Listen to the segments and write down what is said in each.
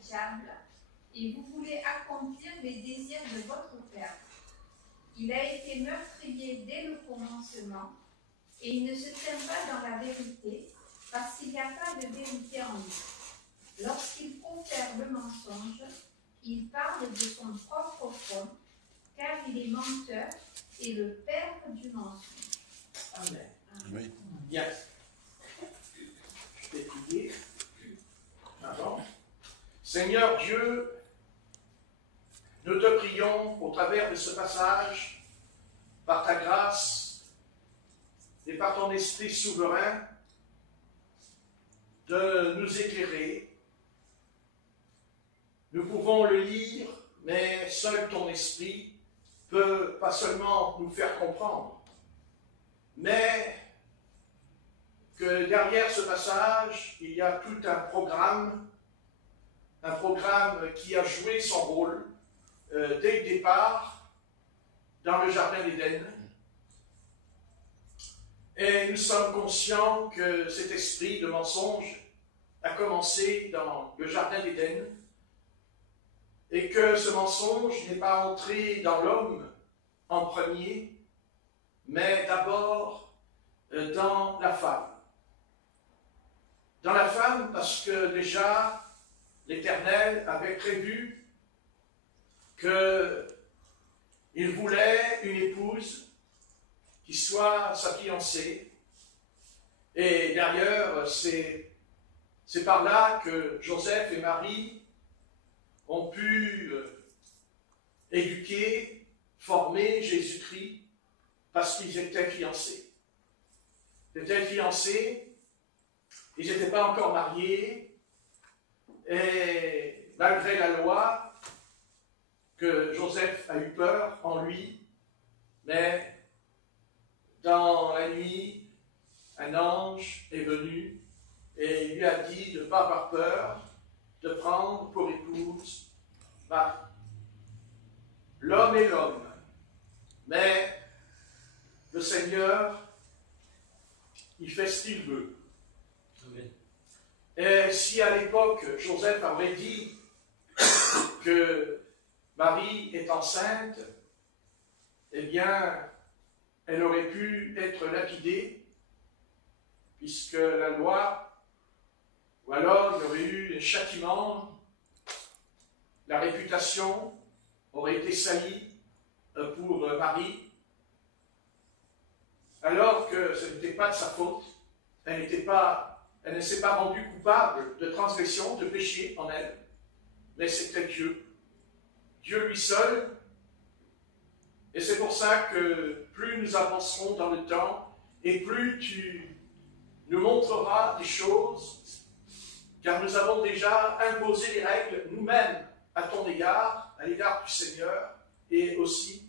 diable et vous voulez accomplir les désirs de votre père. Il a été meurtrier dès le commencement et il ne se tient pas dans la vérité parce qu'il n'y a pas de vérité en lui. Lorsqu'il profère le mensonge, il parle de son propre front car il est menteur et le père du mensonge. Amen. Oui. Bien. Je vais prier. Avant. Seigneur Dieu, nous te prions au travers de ce passage, par ta grâce et par ton esprit souverain, de nous éclairer. Nous pouvons le lire, mais seul ton esprit peut pas seulement nous faire comprendre, mais que derrière ce passage, il y a tout un programme qui a joué son rôle dès le départ dans le Jardin d'Éden. Et nous sommes conscients que cet esprit de mensonge a commencé dans le Jardin d'Éden et que ce mensonge n'est pas entré dans l'homme en premier, mais d'abord dans la femme. Dans la femme, parce que déjà, l'Éternel avait prévu qu'il voulait une épouse qui soit sa fiancée. Et d'ailleurs, c'est par là que Joseph et Marie ont pu éduquer, former Jésus-Christ, parce qu'ils étaient fiancés. Ils étaient fiancés. Ils n'étaient pas encore mariés, et malgré la loi, que Joseph a eu peur en lui, mais dans la nuit, un ange est venu et il lui a dit de ne pas avoir peur, de prendre pour épouse Marie. L'homme est l'homme, mais le Seigneur, il fait ce qu'il veut. Et si à l'époque, Joseph aurait dit que Marie est enceinte, eh bien, elle aurait pu être lapidée, puisque la loi, ou alors il y aurait eu un châtiment, la réputation aurait été salie pour Marie, alors que ce n'était pas de sa faute, elle ne s'est pas rendue coupable de transgression, de péché en elle, mais c'était Dieu. Dieu lui seul. Et c'est pour ça que plus nous avancerons dans le temps, et plus tu nous montreras des choses, car nous avons déjà imposé les règles nous-mêmes à ton égard, à l'égard du Seigneur, et aussi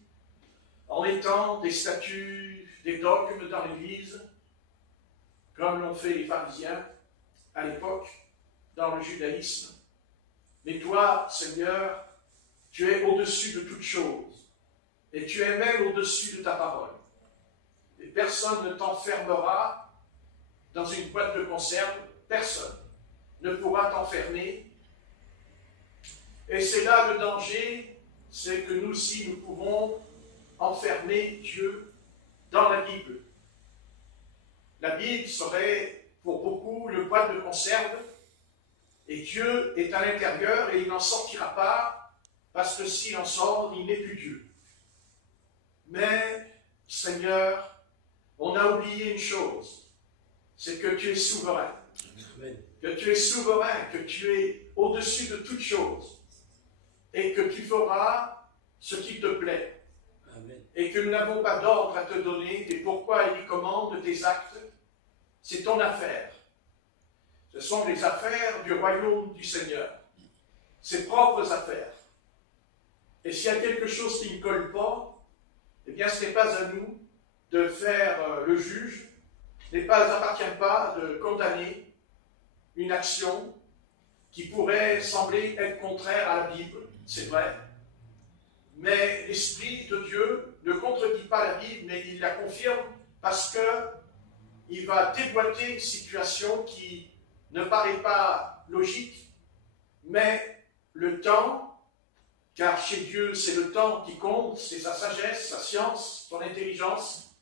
en mettant des statuts, des dogmes dans l'Église, comme l'ont fait les pharisiens à l'époque, dans le judaïsme. Mais toi, Seigneur, tu es au-dessus de toutes choses, et tu es même au-dessus de ta parole. Et personne ne t'enfermera dans une boîte de conserve, personne ne pourra t'enfermer. Et c'est là le danger, c'est que nous aussi, nous pouvons enfermer Dieu dans la Bible. La Bible serait pour beaucoup le boîte de conserve, et Dieu est à l'intérieur et il n'en sortira pas, parce que s'il en sort, il n'est plus Dieu. Mais, Seigneur, on a oublié une chose, c'est que tu es souverain. Amen. Que tu es souverain, que tu es au-dessus de toutes choses, et que tu feras ce qui te plaît. Amen. Et que nous n'avons pas d'ordre à te donner des pourquoi et des comment de tes actes. C'est ton affaire. Ce sont les affaires du royaume du Seigneur. Ses propres affaires. Et s'il y a quelque chose qui ne colle pas, eh bien ce n'est pas à nous de faire le juge, il ne appartient pas de condamner une action qui pourrait sembler être contraire à la Bible, c'est vrai. Mais l'Esprit de Dieu ne contredit pas la Bible, mais il la confirme parce qu'il va déboîter une situation qui ne paraît pas logique, mais le temps, car chez Dieu, c'est le temps qui compte, c'est sa sagesse, sa science, son intelligence.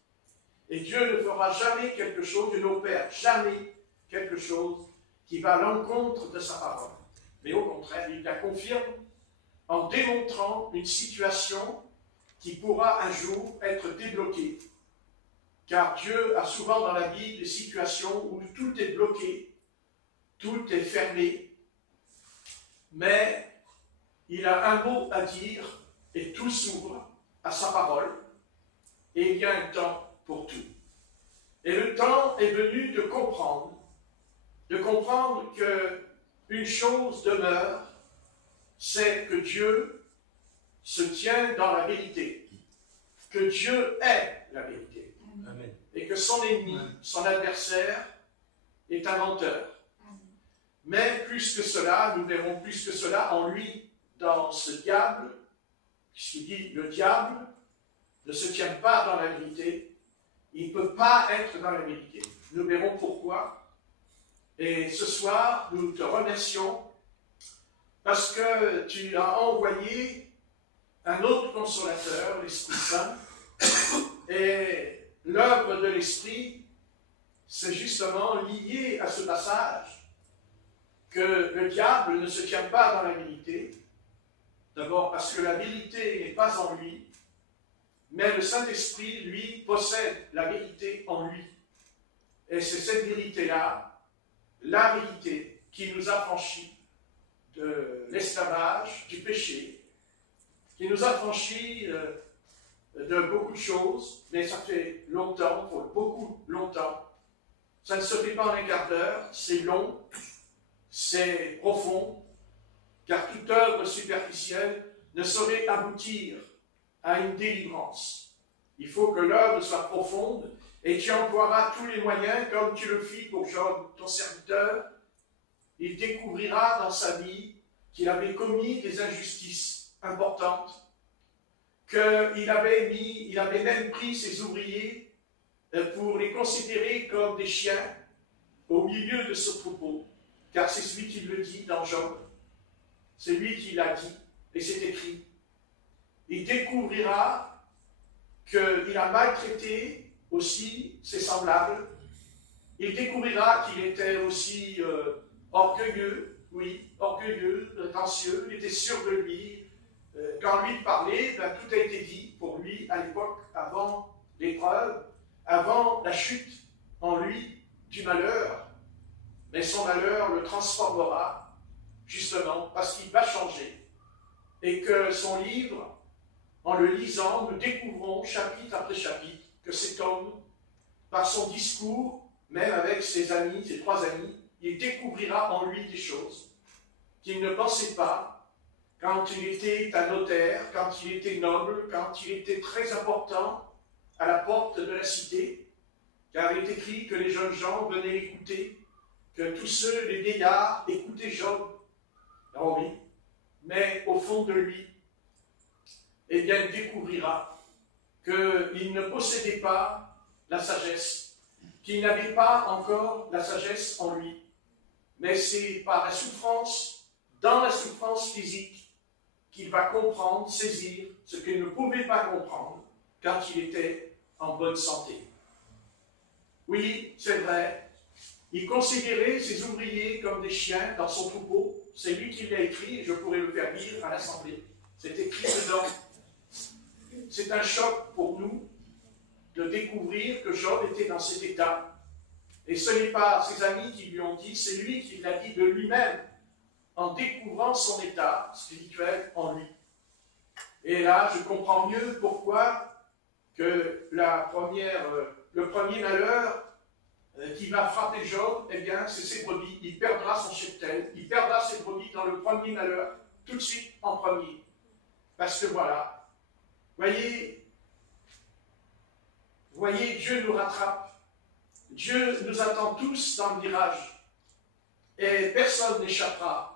Et Dieu ne fera jamais quelque chose, Dieu n'opère jamais quelque chose qui va à l'encontre de sa parole. Mais au contraire, il la confirme en démontrant une situation qui pourra un jour être débloquée. Car Dieu a souvent dans la vie des situations où tout est bloqué, tout est fermé, mais il a un mot à dire et tout s'ouvre à sa parole, et il y a un temps pour tout. Et le temps est venu de comprendre qu'une chose demeure, c'est que Dieu se tient dans la vérité, que Dieu est la vérité, Amen. et que son ennemi, son adversaire, est un menteur. Mais plus que cela, nous verrons plus que cela en lui, dans ce diable, puisqu'il dit le diable ne se tient pas dans la vérité, il ne peut pas être dans la vérité. Nous verrons pourquoi. Et ce soir, nous te remercions parce que tu as envoyé un autre consolateur, l'Esprit Saint, et l'œuvre de l'Esprit, c'est justement lié à ce passage, que le diable ne se tient pas dans la vérité, d'abord parce que la vérité n'est pas en lui, mais le Saint-Esprit, lui, possède la vérité en lui. Et c'est cette vérité-là, la vérité, qui nous a franchis de l'esclavage, du péché, qui nous a franchis de beaucoup de choses, mais ça fait longtemps, pour beaucoup longtemps. Ça ne se fait pas en un quart d'heure, c'est long, c'est profond, car toute œuvre superficielle ne saurait aboutir à une délivrance. Il faut que l'œuvre soit profonde, et tu emploieras tous les moyens, comme tu le fis pour Job, ton serviteur. Il découvrira dans sa vie qu'il avait commis des injustices importantes, qu'il avait même pris ses ouvriers pour les considérer comme des chiens au milieu de ce troupeau, car c'est celui qui le dit dans Job, c'est lui qui l'a dit, et c'est écrit. Il découvrira qu'il a maltraité aussi ses semblables, il découvrira qu'il était aussi orgueilleux, prétentieux, il était sûr de lui. Quand lui parlait, tout a été dit pour lui à l'époque, avant l'épreuve, avant la chute en lui du malheur. Mais son malheur le transformera, justement, parce qu'il va changer. Et que son livre, en le lisant, nous découvrons chapitre après chapitre que cet homme, par son discours, même avec ses amis, ses 3 amis, il découvrira en lui des choses qu'il ne pensait pas quand il était un notaire, quand il était noble, quand il était très important à la porte de la cité, car il est écrit que les jeunes gens venaient l'écouter, que tous ceux, les vieillards, écoutaient Job. Oh oui, mais au fond de lui, eh bien, il découvrira qu'il ne possédait pas la sagesse, qu'il n'avait pas encore la sagesse en lui. Mais c'est par la souffrance, dans la souffrance physique, qu'il va comprendre, saisir ce qu'il ne pouvait pas comprendre quand il était en bonne santé. Oui, c'est vrai, il considérait ses ouvriers comme des chiens dans son troupeau. C'est lui qui l'a écrit, et je pourrais le faire lire à l'Assemblée. C'est écrit dedans. C'est un choc pour nous de découvrir que Job était dans cet état. Et ce n'est pas ses amis qui lui ont dit, c'est lui qui l'a dit de lui-même, en découvrant son état spirituel en lui. Et là, je comprends mieux pourquoi que le premier malheur qui va frapper Job, eh bien, c'est ses brebis. Il perdra son cheptel, il perdra ses brebis dans le premier malheur, tout de suite en premier. Parce que voilà, voyez, Dieu nous rattrape. Dieu nous attend tous dans le virage. Et personne n'échappera.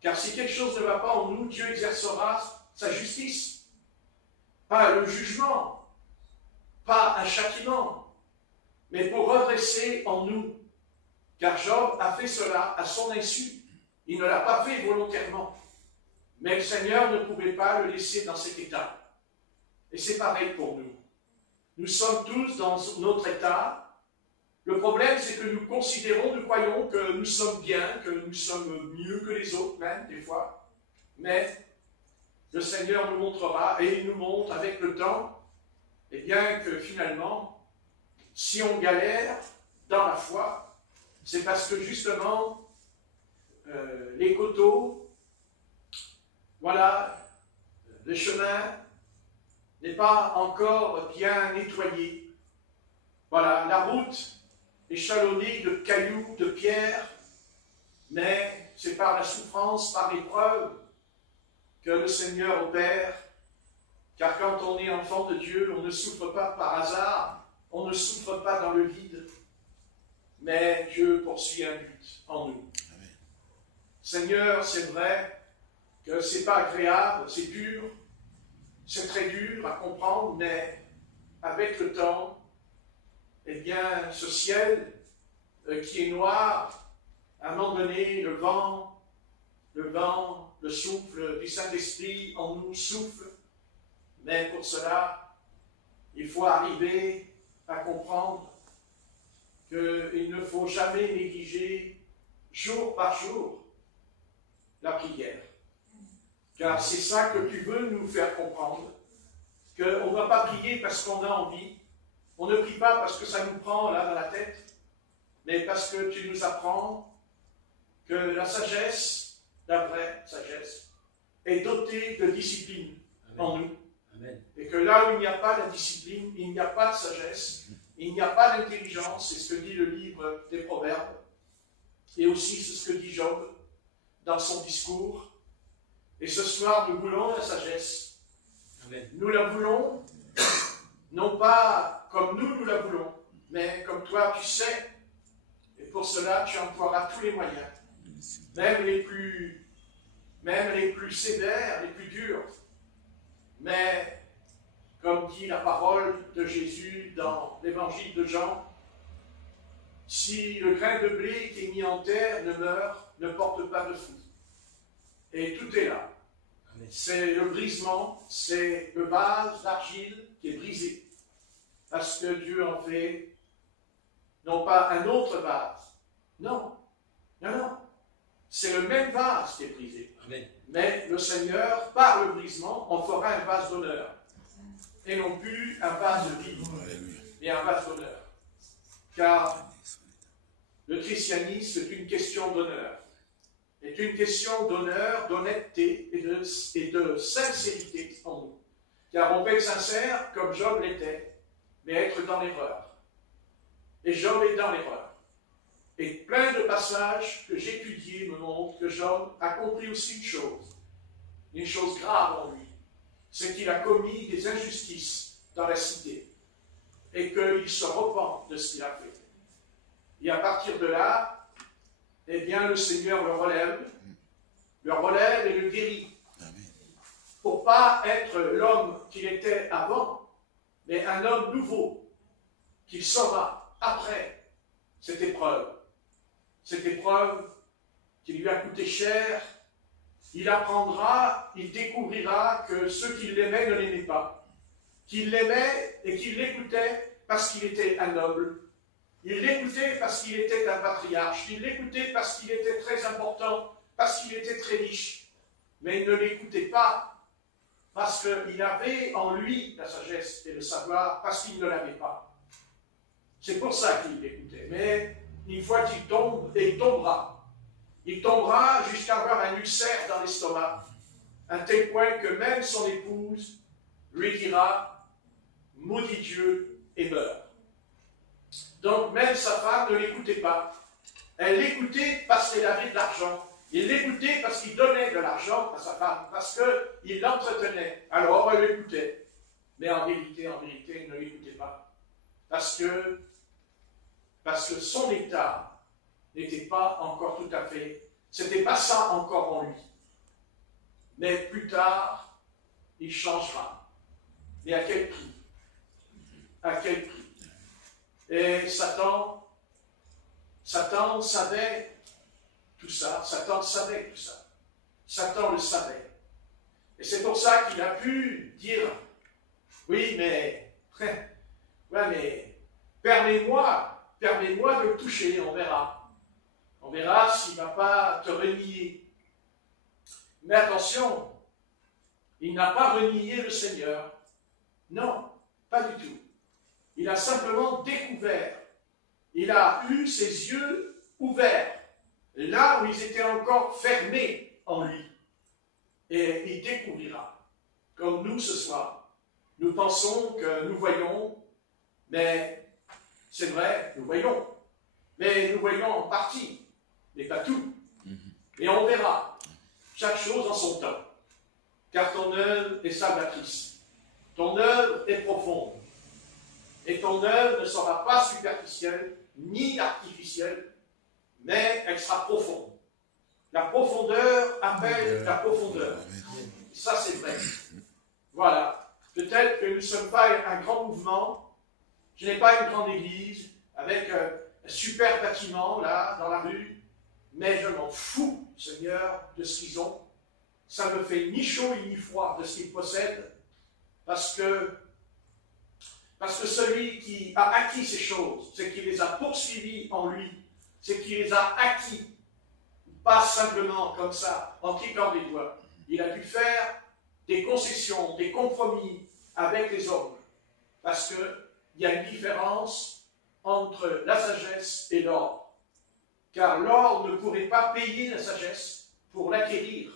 Car si quelque chose ne va pas en nous, Dieu exercera sa justice. Pas le jugement, pas un châtiment, mais pour redresser en nous. Car Job a fait cela à son insu. Il ne l'a pas fait volontairement. Mais le Seigneur ne pouvait pas le laisser dans cet état. Et c'est pareil pour nous. Nous sommes tous dans notre état. Le problème, c'est que nous considérons, nous croyons que nous sommes bien, que nous sommes mieux que les autres même, des fois. Mais le Seigneur nous montrera, et il nous montre avec le temps, eh bien que finalement, si on galère dans la foi, c'est parce que justement, les coteaux, voilà, le chemin n'est pas encore bien nettoyé. Voilà, la route échelonnée de cailloux, de pierres, mais c'est par la souffrance, par l'épreuve que le Seigneur opère, car quand on est enfant de Dieu, on ne souffre pas par hasard, on ne souffre pas dans le vide, mais Dieu poursuit un but en nous. Amen. Seigneur, c'est vrai que c'est pas agréable, c'est dur, c'est très dur à comprendre, mais avec le temps, eh bien, ce ciel qui est noir, à un moment donné, le vent, le souffle du Saint-Esprit en nous souffle, mais pour cela, il faut arriver à comprendre qu'il ne faut jamais négliger, jour par jour, la prière. Car c'est ça que tu veux nous faire comprendre, qu'on ne va pas prier parce qu'on a envie, on ne prie pas parce que ça nous prend là dans la tête, mais parce que tu nous apprends que la sagesse, la vraie sagesse, est dotée de discipline. Amen. En nous. Amen. Et que là où il n'y a pas de discipline, il n'y a pas de sagesse, il n'y a pas d'intelligence, c'est ce que dit le livre des Proverbes, et aussi c'est ce que dit Job dans son discours. Et ce soir, nous voulons la sagesse. Amen. Nous la voulons, non pas comme nous la voulons, mais comme toi tu sais. Et pour cela, tu emploieras tous les moyens, même les plus sévères, les plus durs. Mais, comme dit la parole de Jésus dans l'évangile de Jean, si le grain de blé qui est mis en terre ne meurt, ne porte pas de fruit. Et tout est là. C'est le brisement, c'est le vase d'argile qui est brisé. Parce que Dieu en fait, non pas un autre vase. Non. C'est le même vase qui est brisé. Amen. Mais le Seigneur, par le brisement, en fera un vase d'honneur. Et non plus un vase vide, mais un vase d'honneur. Car le christianisme est une question d'honneur. Est une question d'honneur, d'honnêteté et de sincérité en nous. Car on peut être sincère comme Job l'était, mais être dans l'erreur. Et Job est dans l'erreur. Et plein de passages que j'ai étudiés me montrent que Job a compris aussi une chose grave en lui, c'est qu'il a commis des injustices dans la cité et qu'il se repent de ce qu'il a fait. Et à partir de là, eh bien, le Seigneur le relève et le guérit. Pour ne pas être l'homme qu'il était avant, mais un homme nouveau, qu'il sera après cette épreuve. Cette épreuve qui lui a coûté cher, il apprendra, il découvrira que ceux qui l'aimaient ne l'aimaient pas. Qu'il l'aimait et qu'il l'écoutait parce qu'il était un noble. Il l'écoutait parce qu'il était un patriarche. Il l'écoutait parce qu'il était très important, parce qu'il était très riche. Mais il ne l'écoutait pas parce qu'il avait en lui la sagesse et le savoir, parce qu'il ne l'avait pas. C'est pour ça qu'il l'écoutait. Mais une fois qu'il tombe, et il tombera jusqu'à avoir un ulcère dans l'estomac, à un tel point que même son épouse lui dira « Maudit Dieu et meurt ». Donc même sa femme ne l'écoutait pas. Elle l'écoutait parce qu'elle avait de l'argent. Il l'écoutait parce qu'il donnait de l'argent à sa femme, parce qu'il l'entretenait. Alors elle l'écoutait. Mais en vérité, il ne l'écoutait pas. Parce que son état n'était pas encore tout à fait, c'était pas ça encore en lui. Mais plus tard, il changera. Mais à quel prix? À quel prix? Et Satan savait tout ça. Satan le savait. Et c'est pour ça qu'il a pu dire, oui, mais, ouais, mais, permets-moi de le toucher, on verra. On verra s'il ne va pas te renier. Mais attention, il n'a pas renié le Seigneur. Non, pas du tout. Il a simplement découvert. Il a eu ses yeux ouverts, là où ils étaient encore fermés en lui. Et il découvrira, comme nous ce soir. Nous pensons que nous voyons, mais c'est vrai, nous voyons. Mais nous voyons en partie, mais pas tout. Et on verra chaque chose en son temps. Car ton œuvre est salvatrice. Ton œuvre est profonde. Et ton œuvre ne sera pas superficielle, ni artificielle, mais elle sera profonde. La profondeur appelle la profondeur. Ça, c'est vrai. Voilà. Peut-être que nous ne sommes pas un grand mouvement. Je n'ai pas une grande église avec un super bâtiment, là, dans la rue. Mais je m'en fous, Seigneur, de ce qu'ils ont. Ça ne me fait ni chaud ni froid de ce qu'ils possèdent. Parce que celui qui a acquis ces choses, c'est qu'il les a poursuivies en lui. C'est qu'il les a acquis. Pas simplement comme ça, en cliquant des doigts. Il a dû faire des concessions, des compromis avec les hommes. Parce qu'il y a une différence entre la sagesse et l'or. Car l'or ne pourrait pas payer la sagesse pour l'acquérir.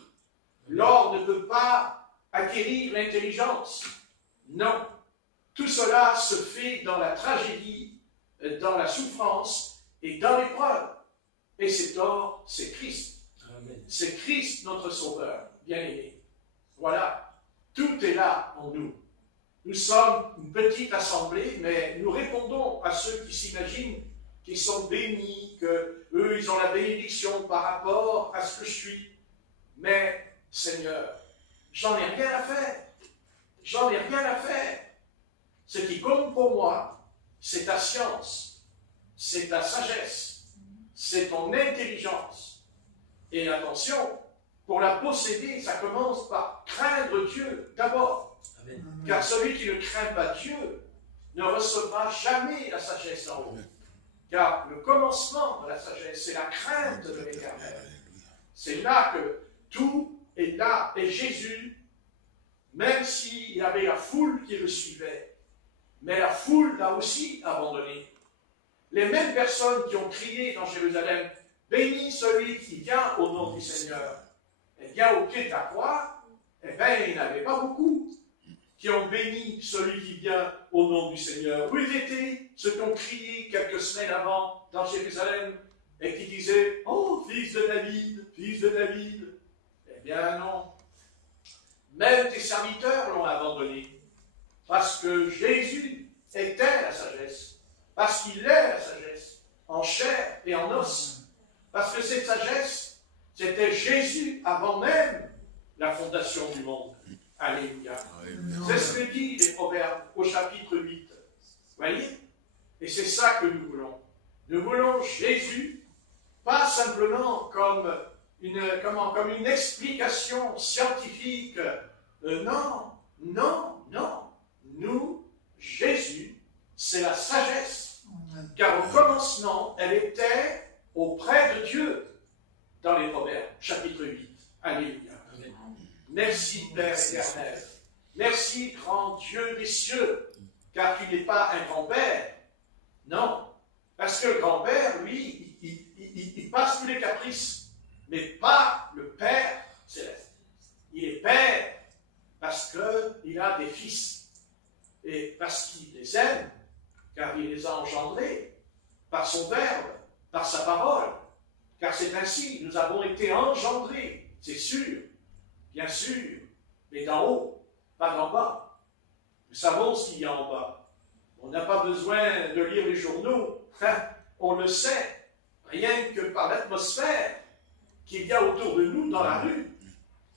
L'or ne peut pas acquérir l'intelligence. Non. Tout cela se fait dans la tragédie, dans la souffrance et dans l'épreuve. Et cet or, c'est Christ. C'est Christ notre Sauveur, bien-aimé. Voilà, tout est là en nous. Nous sommes une petite assemblée, mais nous répondons à ceux qui s'imaginent qu'ils sont bénis, qu'eux, ils ont la bénédiction par rapport à ce que je suis. Mais, Seigneur, j'en ai rien à faire. J'en ai rien à faire. Ce qui compte pour moi, c'est ta science, c'est ta sagesse, c'est ton intelligence. Et attention, pour la posséder, ça commence par craindre Dieu d'abord. Car celui qui ne craint pas Dieu ne recevra jamais la sagesse d'en haut. Car le commencement de la sagesse, c'est la crainte de l'Éternel. C'est là que tout est là. Et Jésus, même s'il avait la foule qui le suivait, mais la foule l'a aussi abandonné. Les mêmes personnes qui ont crié dans Jérusalem, « Béni celui qui vient au nom du Seigneur », eh bien, au pied de la croix, eh bien, il n'y en avait pas beaucoup qui ont béni celui qui vient au nom du Seigneur. Où ils étaient ceux qui ont crié quelques semaines avant dans Jérusalem et qui disaient, « Oh, fils de David, fils de David ». Eh bien, non. Même tes serviteurs l'ont abandonné. Parce que Jésus était la sagesse. Parce qu'il est la sagesse, en chair et en os. Parce que cette sagesse, c'était Jésus avant même la fondation du monde. Alléluia. C'est ce que dit les Proverbes au chapitre 8. Voyez? Et c'est ça que nous voulons. Nous voulons Jésus, pas simplement comme une explication scientifique. Non. Nous, Jésus, c'est la sagesse. Car au commencement, elle était auprès de Dieu dans les Proverbes, chapitre 8. Alléluia. Merci, Père éternel. Merci, grand Dieu des cieux, car tu n'es pas un grand-père. Non, parce que le grand-père, lui, il passe tous les caprices, mais pas le Père céleste. Il est Père parce qu'il a des fils, et parce qu'il les aime, car il les a engendrés, par son Verbe, par sa parole, car c'est ainsi, nous avons été engendrés, c'est sûr, bien sûr, mais d'en haut, pas d'en bas. Nous savons ce qu'il y a en bas. On n'a pas besoin de lire les journaux, on le sait, rien que par l'atmosphère qu'il y a autour de nous dans la rue,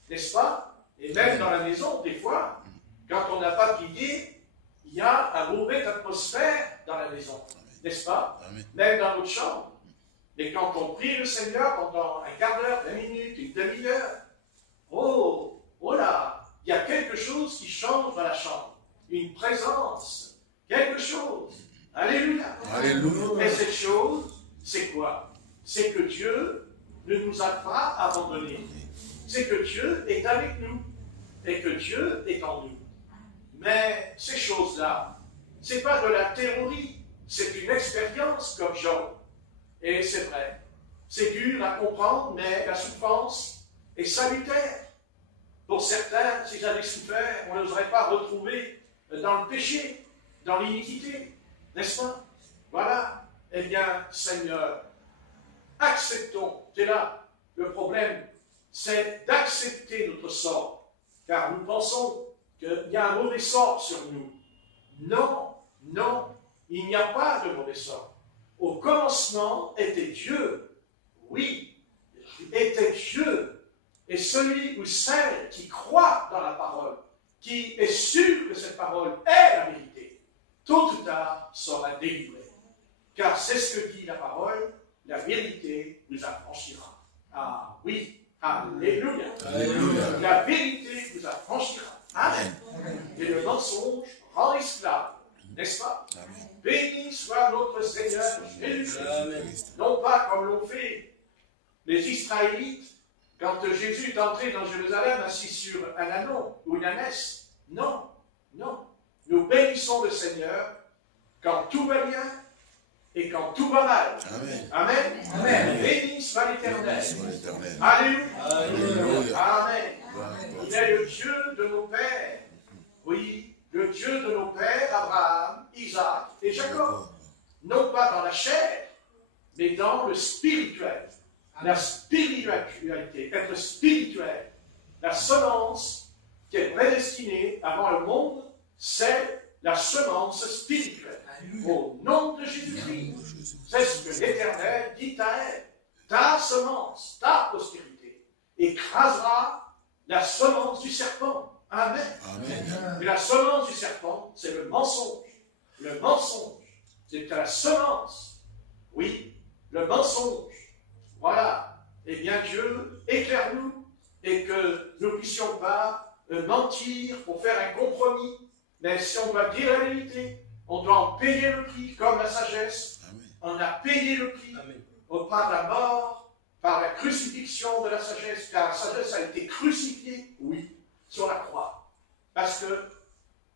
n'est-ce pas? Et même dans la maison, des fois, quand on n'a pas prié, il y a une mauvaise atmosphère dans la maison, n'est-ce pas? Même dans notre chambre. Mais quand on prie le Seigneur pendant un quart d'heure, 20 minutes, une demi-heure, oh là, il c'est que Dieu ne nous a pas abandonnés. C'est que Dieu est avec nous et que Dieu est en nous. Mais ces choses-là, ce n'est pas de la théorie, c'est une expérience comme Job. Et c'est vrai, c'est dur à comprendre, mais la souffrance est salutaire. Pour certains, s'ils avaient souffert, on n'oserait pas retrouver dans le péché, dans l'iniquité, n'est-ce pas? Voilà. Eh bien, Seigneur, acceptons, c'est là le problème, c'est d'accepter notre sort, car nous pensons qu'il y a un mauvais sort sur nous. Non, non, il n'y a pas de mauvais sort. Au commencement était Dieu, oui, était Dieu, et celui ou celle qui croit dans la parole, qui est sûr que cette parole est la vérité, tôt ou tard sera délivré. Car c'est ce que dit la parole, la vérité vous affranchira. Ah oui, alléluia. Alléluia. La vérité vous affranchira. Amen. Et le mensonge rend esclave, n'est-ce pas? Amen. Béni soit notre Seigneur Jésus-Christ. Non pas comme l'ont fait les Israélites quand Jésus est entré dans Jérusalem assis sur un ânon ou une ânesse. Non, non. Nous bénissons le Seigneur quand tout va bien et quand tout va mal. Amen. Amen. Amen. Béni soit l'Éternel. Alléluia. Alléluia. Amen. Il est le Dieu de nos pères. Oui, le Dieu de nos pères, Abraham, Isaac et Jacob. Non pas dans la chair, mais dans le spirituel. La spiritualité, être spirituel. La semence qui est prédestinée avant le monde, c'est la semence spirituelle. Au nom de Jésus-Christ. C'est ce que l'Éternel dit à elle. Ta semence, ta postérité, écrasera la semence du serpent. Amen. Amen. Et la semence du serpent, c'est le mensonge. Le mensonge, c'est la semence. Oui, le mensonge. Voilà. Eh bien, Dieu, éclaire-nous et que nous ne puissions pas mentir pour faire un compromis. Mais si on doit dire la vérité, on doit en payer le prix, comme la sagesse. Amen. On a payé le prix par la mort, par la crucifixion de la sagesse, car la sagesse a été crucifiée, oui, sur la croix. Parce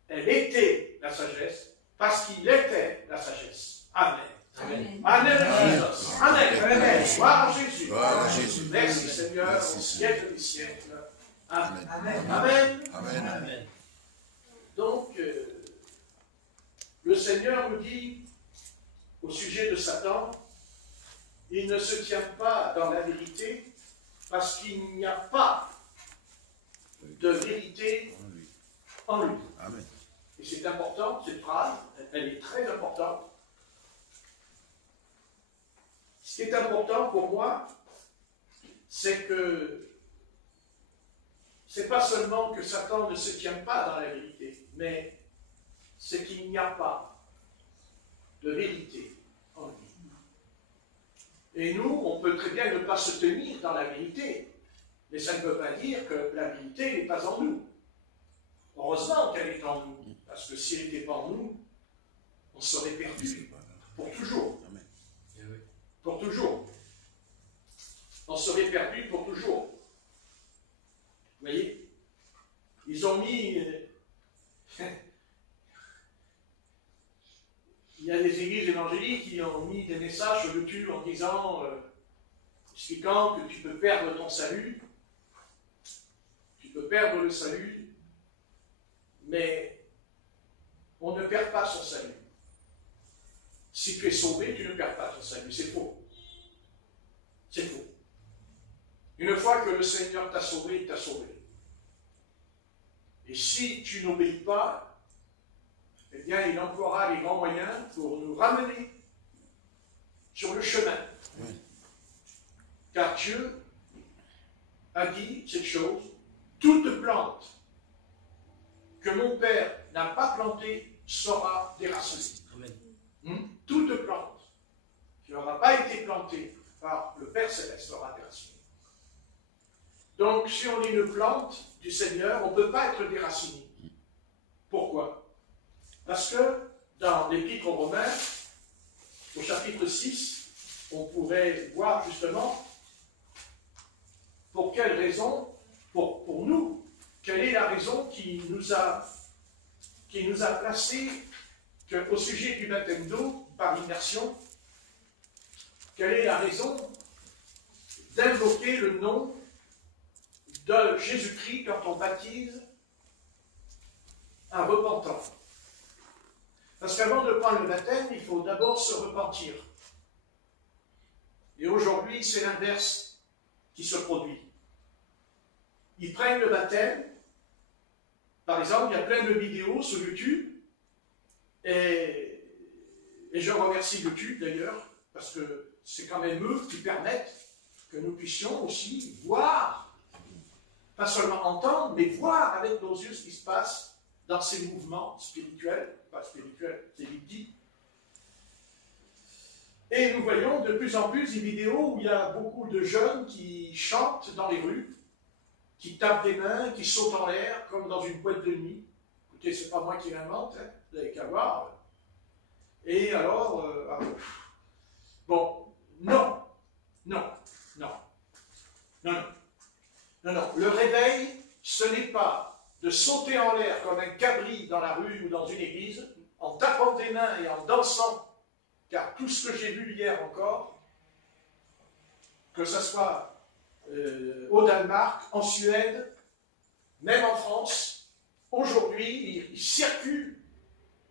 qu'elle était la sagesse, parce qu'il était la sagesse. Amen. Amen. Amen. Amen. Amen. Gloire à Jésus. Gloire à Jésus. Merci Seigneur, au siècle des siècles. Amen. Amen. Amen. Amen. Amen. Donc, le Seigneur nous dit, au sujet de Satan, il ne se tient pas dans la vérité, parce qu'il n'y a pas de vérité en lui. Amen. Et c'est important, cette phrase, elle est très importante. Ce qui est important pour moi, c'est que c'est pas seulement que Satan ne se tient pas dans la vérité, mais c'est qu'il n'y a pas de vérité en lui. Et nous, on peut très bien ne pas se tenir dans la vérité, mais ça ne veut pas dire que la vérité n'est pas en nous. Heureusement qu'elle est en nous, parce que si elle n'était pas en nous, on serait perdu pour toujours. Pour toujours. On serait perdu pour toujours. Vous voyez? Ils ont mis... Il y a des églises évangéliques qui ont mis des messages sur YouTube en disant, expliquant que tu peux perdre ton salut, tu peux perdre le salut, mais on ne perd pas son salut. Si tu es sauvé, tu ne perds pas ton salut. C'est faux. C'est faux. Une fois que le Seigneur t'a sauvé, il t'a sauvé. Et si tu n'obéis pas, eh bien, il emploiera les grands moyens pour nous ramener sur le chemin. Oui. Car Dieu a dit cette chose, toute plante que mon Père n'a pas plantée sera déracinée. Toute plante qui n'aura pas été plantée par le Père Céleste sera déracinée. Donc, si on est une plante du Seigneur, on ne peut pas être déraciné. Pourquoi? Parce que dans l'Épître aux Romains, au chapitre 6, on pourrait voir justement pour quelle raison, pour nous, quelle est la raison qui nous a placé au sujet du baptême d'eau par immersion, quelle est la raison d'invoquer le nom de Jésus-Christ quand on baptise un repentant. Parce qu'avant de prendre le baptême, il faut d'abord se repentir. Et aujourd'hui, c'est l'inverse qui se produit. Ils prennent le baptême. Par exemple, il y a plein de vidéos sur YouTube. Et je remercie YouTube d'ailleurs, parce que c'est quand même eux qui permettent que nous puissions aussi voir, pas seulement entendre, mais voir avec nos yeux ce qui se passe dans ces mouvements spirituels, pas spirituels, c'est vite dit. Et nous voyons de plus en plus des vidéos où il y a beaucoup de jeunes qui chantent dans les rues, qui tapent des mains, qui sautent en l'air, comme dans une boîte de nuit. Écoutez, c'est pas moi qui l'invente, hein, vous n'avez qu'à voir. Et alors, bon, non. Le réveil, ce n'est pas de sauter en l'air comme un cabri dans la rue ou dans une église, en tapant des mains et en dansant, car tout ce que j'ai vu hier encore, que ce soit au Danemark, en Suède, même en France, aujourd'hui, il circule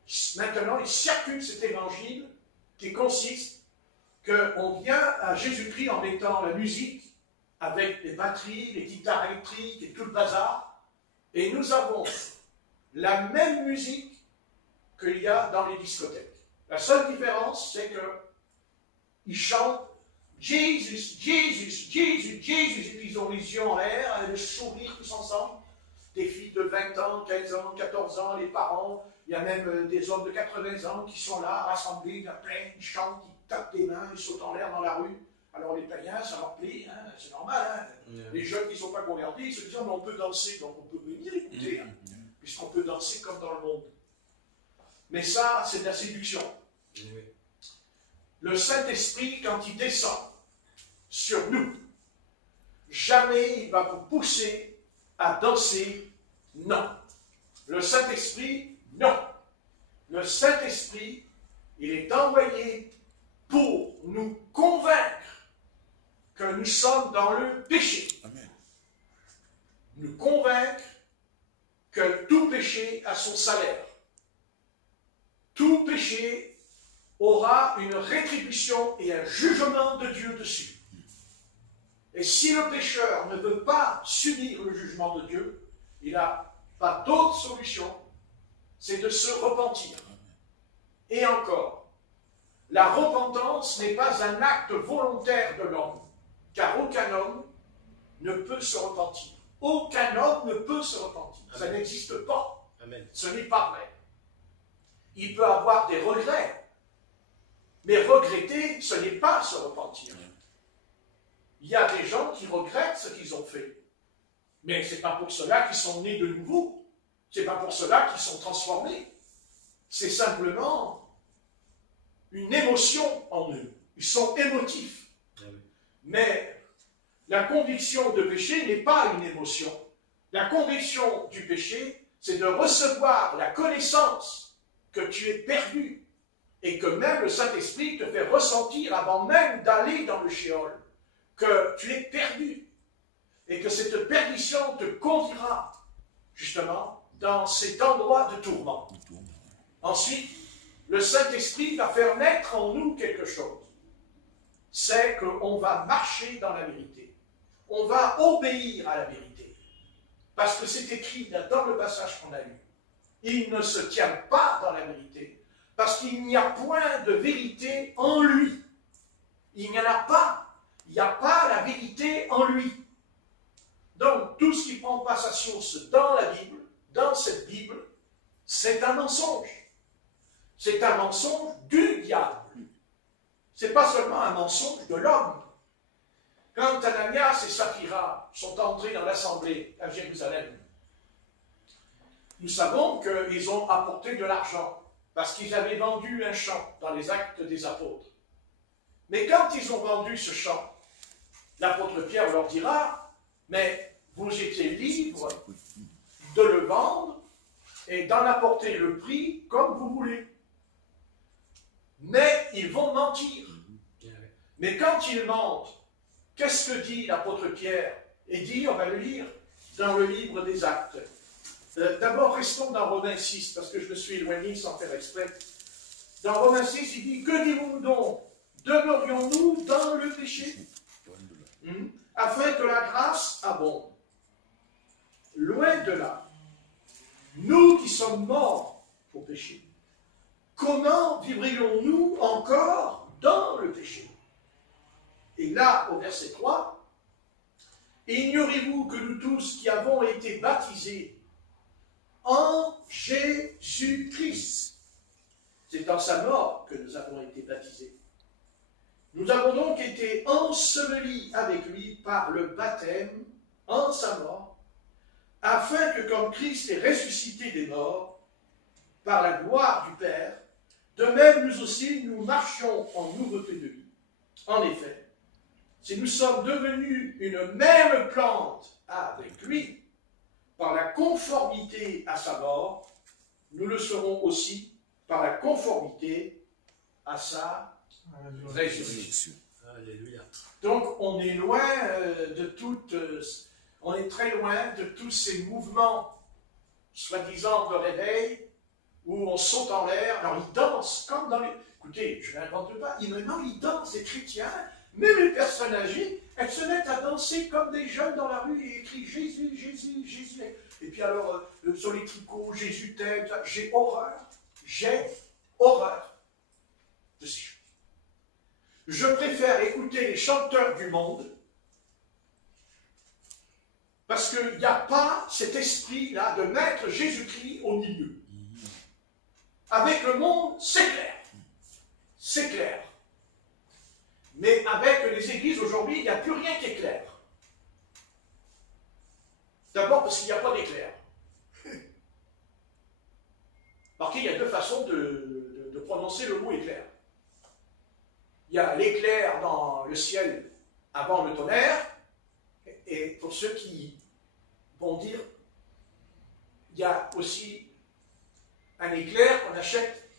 cet évangile qui consiste qu'on vient à Jésus-Christ en mettant la musique avec les batteries, les guitares électriques et tout le bazar, et nous avons la même musique qu'il y a dans les discothèques. La seule différence, c'est qu'ils chantent Jesus, Jesus, Jesus, Jesus, et puis ils ont les yeux en l'air, le sourire tous ensemble. Des filles de 20 ans, 15 ans, 14 ans, les parents, il y a même des hommes de 80 ans qui sont là, rassemblés, il y a plein, ils chantent, ils tapent des mains, ils sautent en l'air dans la rue. Alors les païens, ça leur plaît, hein, c'est normal. Hein. Les jeunes qui ne sont pas convertis, ils se disent, mais on peut danser, donc on peut venir écouter, hein, puisqu'on peut danser comme dans le monde. Mais ça, c'est de la séduction. Le Saint-Esprit, quand il descend sur nous, jamais il va vous pousser à danser, non. Le Saint-Esprit, non. Le Saint-Esprit, il est envoyé pour nous convaincre que nous sommes dans le péché. Amen. Nous convaincre que tout péché a son salaire. Tout péché aura une rétribution et un jugement de Dieu dessus. Et si le pécheur ne veut pas subir le jugement de Dieu, il n'a pas d'autre solution, c'est de se repentir. Et encore, la repentance n'est pas un acte volontaire de l'homme, car aucun homme ne peut se repentir. Aucun homme ne peut se repentir. Amen. Ça n'existe pas. Amen. Ce n'est pas vrai. Il peut avoir des regrets, mais regretter, ce n'est pas se repentir. Il y a des gens qui regrettent ce qu'ils ont fait, mais ce n'est pas pour cela qu'ils sont nés de nouveau. Ce n'est pas pour cela qu'ils sont transformés. C'est simplement une émotion en eux. Ils sont émotifs. Mais la conviction de péché n'est pas une émotion. La conviction du péché, c'est de recevoir la connaissance que tu es perdu et que même le Saint-Esprit te fait ressentir avant même d'aller dans le shéol, que tu es perdu et que cette perdition te conduira justement dans cet endroit de tourment. Ensuite, le Saint-Esprit va faire naître en nous quelque chose. C'est qu'on va marcher dans la vérité. On va obéir à la vérité. Parce que c'est écrit dans le passage qu'on a lu. Il ne se tient pas dans la vérité, parce qu'il n'y a point de vérité en lui. Il n'y en a pas. Il n'y a pas la vérité en lui. Donc, tout ce qui ne prend pas sa source dans la Bible, dans cette Bible, c'est un mensonge. C'est un mensonge du diable. Ce n'est pas seulement un mensonge de l'homme. Quand Ananias et Saphira sont entrés dans l'assemblée à Jérusalem, nous savons qu'ils ont apporté de l'argent parce qu'ils avaient vendu un champ dans les Actes des Apôtres. Mais quand ils ont vendu ce champ, l'apôtre Pierre leur dira, mais vous étiez libres de le vendre et d'en apporter le prix comme vous voulez. Mais ils vont mentir. Mais quand ils mentent, qu'est-ce que dit l'apôtre Pierre? Et dit, on va le lire dans le livre des Actes. D'abord, restons dans Romains 6, parce que je me suis éloigné sans faire exprès. Dans Romains 6, il dit, que dirons-nous donc? Demeurions-nous dans le péché afin que la grâce abonde? Loin de là. Nous qui sommes morts au péché, comment vivrions-nous encore dans le péché? Et là, au verset 3, ignorez-vous que nous tous qui avons été baptisés en Jésus-Christ, c'est dans sa mort que nous avons été baptisés. Nous avons donc été ensevelis avec lui par le baptême en sa mort, afin que comme Christ est ressuscité des morts, par la gloire du Père, de même nous aussi nous marchions en nouveauté de vie. En effet, si nous sommes devenus une même plante avec lui, par la conformité à sa mort, nous le serons aussi par la conformité à sa résurrection. Alléluia. Donc on est loin on est très loin de tous ces mouvements, soi-disant de réveil, où on saute en l'air. Alors ils dansent comme dans les... Écoutez, je n'invente pas, maintenant ils dansent, les chrétiens, même les personnes âgées, elles se mettent à danser comme des jeunes dans la rue et écrivent Jésus, Jésus, Jésus. Et puis alors, sur les tricots, Jésus t'aime, j'ai horreur de ces choses. Je préfère écouter les chanteurs du monde, parce qu'il n'y a pas cet esprit-là de mettre Jésus-Christ au milieu. Avec le monde, c'est clair. C'est clair. Mais avec les églises aujourd'hui, il n'y a plus rien qui est clair. D'abord parce qu'il n'y a pas d'éclair. Parce qu'il y a deux façons de prononcer le mot éclair. Il y a l'éclair dans le ciel avant le tonnerre, et pour ceux qui vont dire, il y a aussi un éclair qu'on achète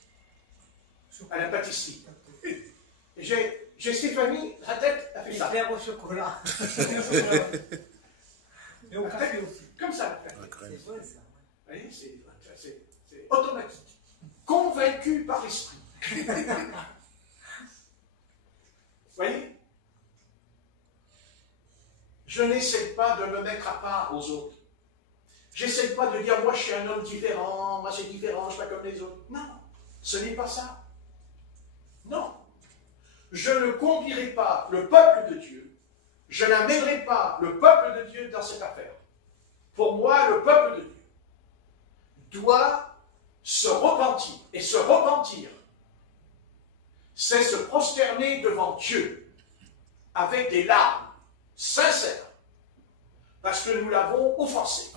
à la pâtisserie. J'ai Stéphanie, sa tête a fait ça. Éclair au chocolat. Et au café aussi. Comme ça. C'est vrai ça. Vous voyez, c'est automatique. Convaincu par l'esprit. Vous voyez? Je n'essaie pas de me mettre à part aux autres. J'essaie pas de dire, moi je suis un homme différent, moi c'est différent, je ne suis pas comme les autres. Non, ce n'est pas ça. Non. Je ne conduirai pas le peuple de Dieu, je n'amènerai pas le peuple de Dieu dans cette affaire. Pour moi, le peuple de Dieu doit se repentir. Et se repentir, c'est se prosterner devant Dieu avec des larmes sincères, parce que nous l'avons offensé.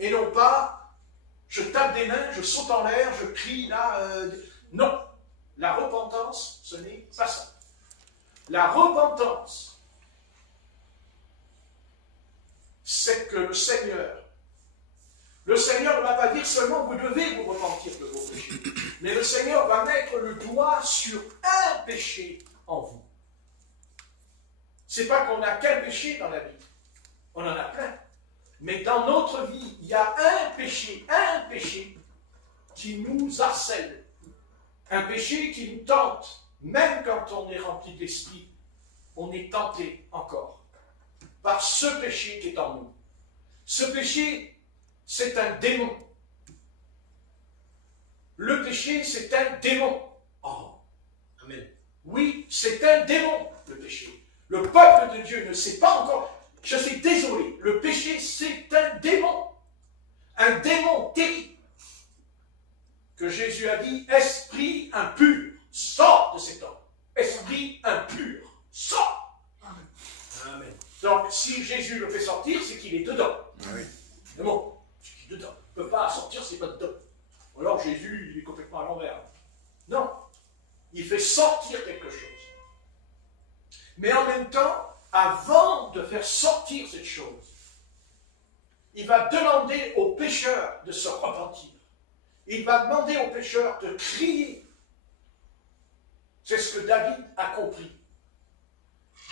Et non pas, je tape des mains, je saute en l'air, je crie là. Non, la repentance, ce n'est pas ça. La repentance, c'est que le Seigneur ne va pas dire seulement vous devez vous repentir de vos péchés, mais le Seigneur va mettre le doigt sur un péché en vous. C'est pas qu'on n'a qu'un péché dans la vie, on en a plein. Mais dans notre vie, il y a un péché qui nous harcèle. Un péché qui nous tente. Même quand on est rempli de l'esprit, on est tenté encore par ce péché qui est en nous. Ce péché, c'est un démon. Le péché, c'est un démon. Oh, amen. Oui, c'est un démon, le péché. Le peuple de Dieu ne sait pas encore. Je suis désolé, le péché, c'est un démon. Un démon terrible. Que Jésus a dit, esprit impur, sors de cet homme. Esprit impur, sors. Amen. Donc, si Jésus le fait sortir, c'est qu'il est dedans. Oui. Mais bon, c'est qu'il est dedans. Il ne peut pas sortir s'il n'est pas dedans. Alors Jésus, il est complètement à l'envers. Non. Il fait sortir quelque chose. Mais en même temps, avant de faire sortir cette chose, il va demander aux pécheurs de se repentir. Il va demander aux pécheurs de crier. C'est ce que David a compris.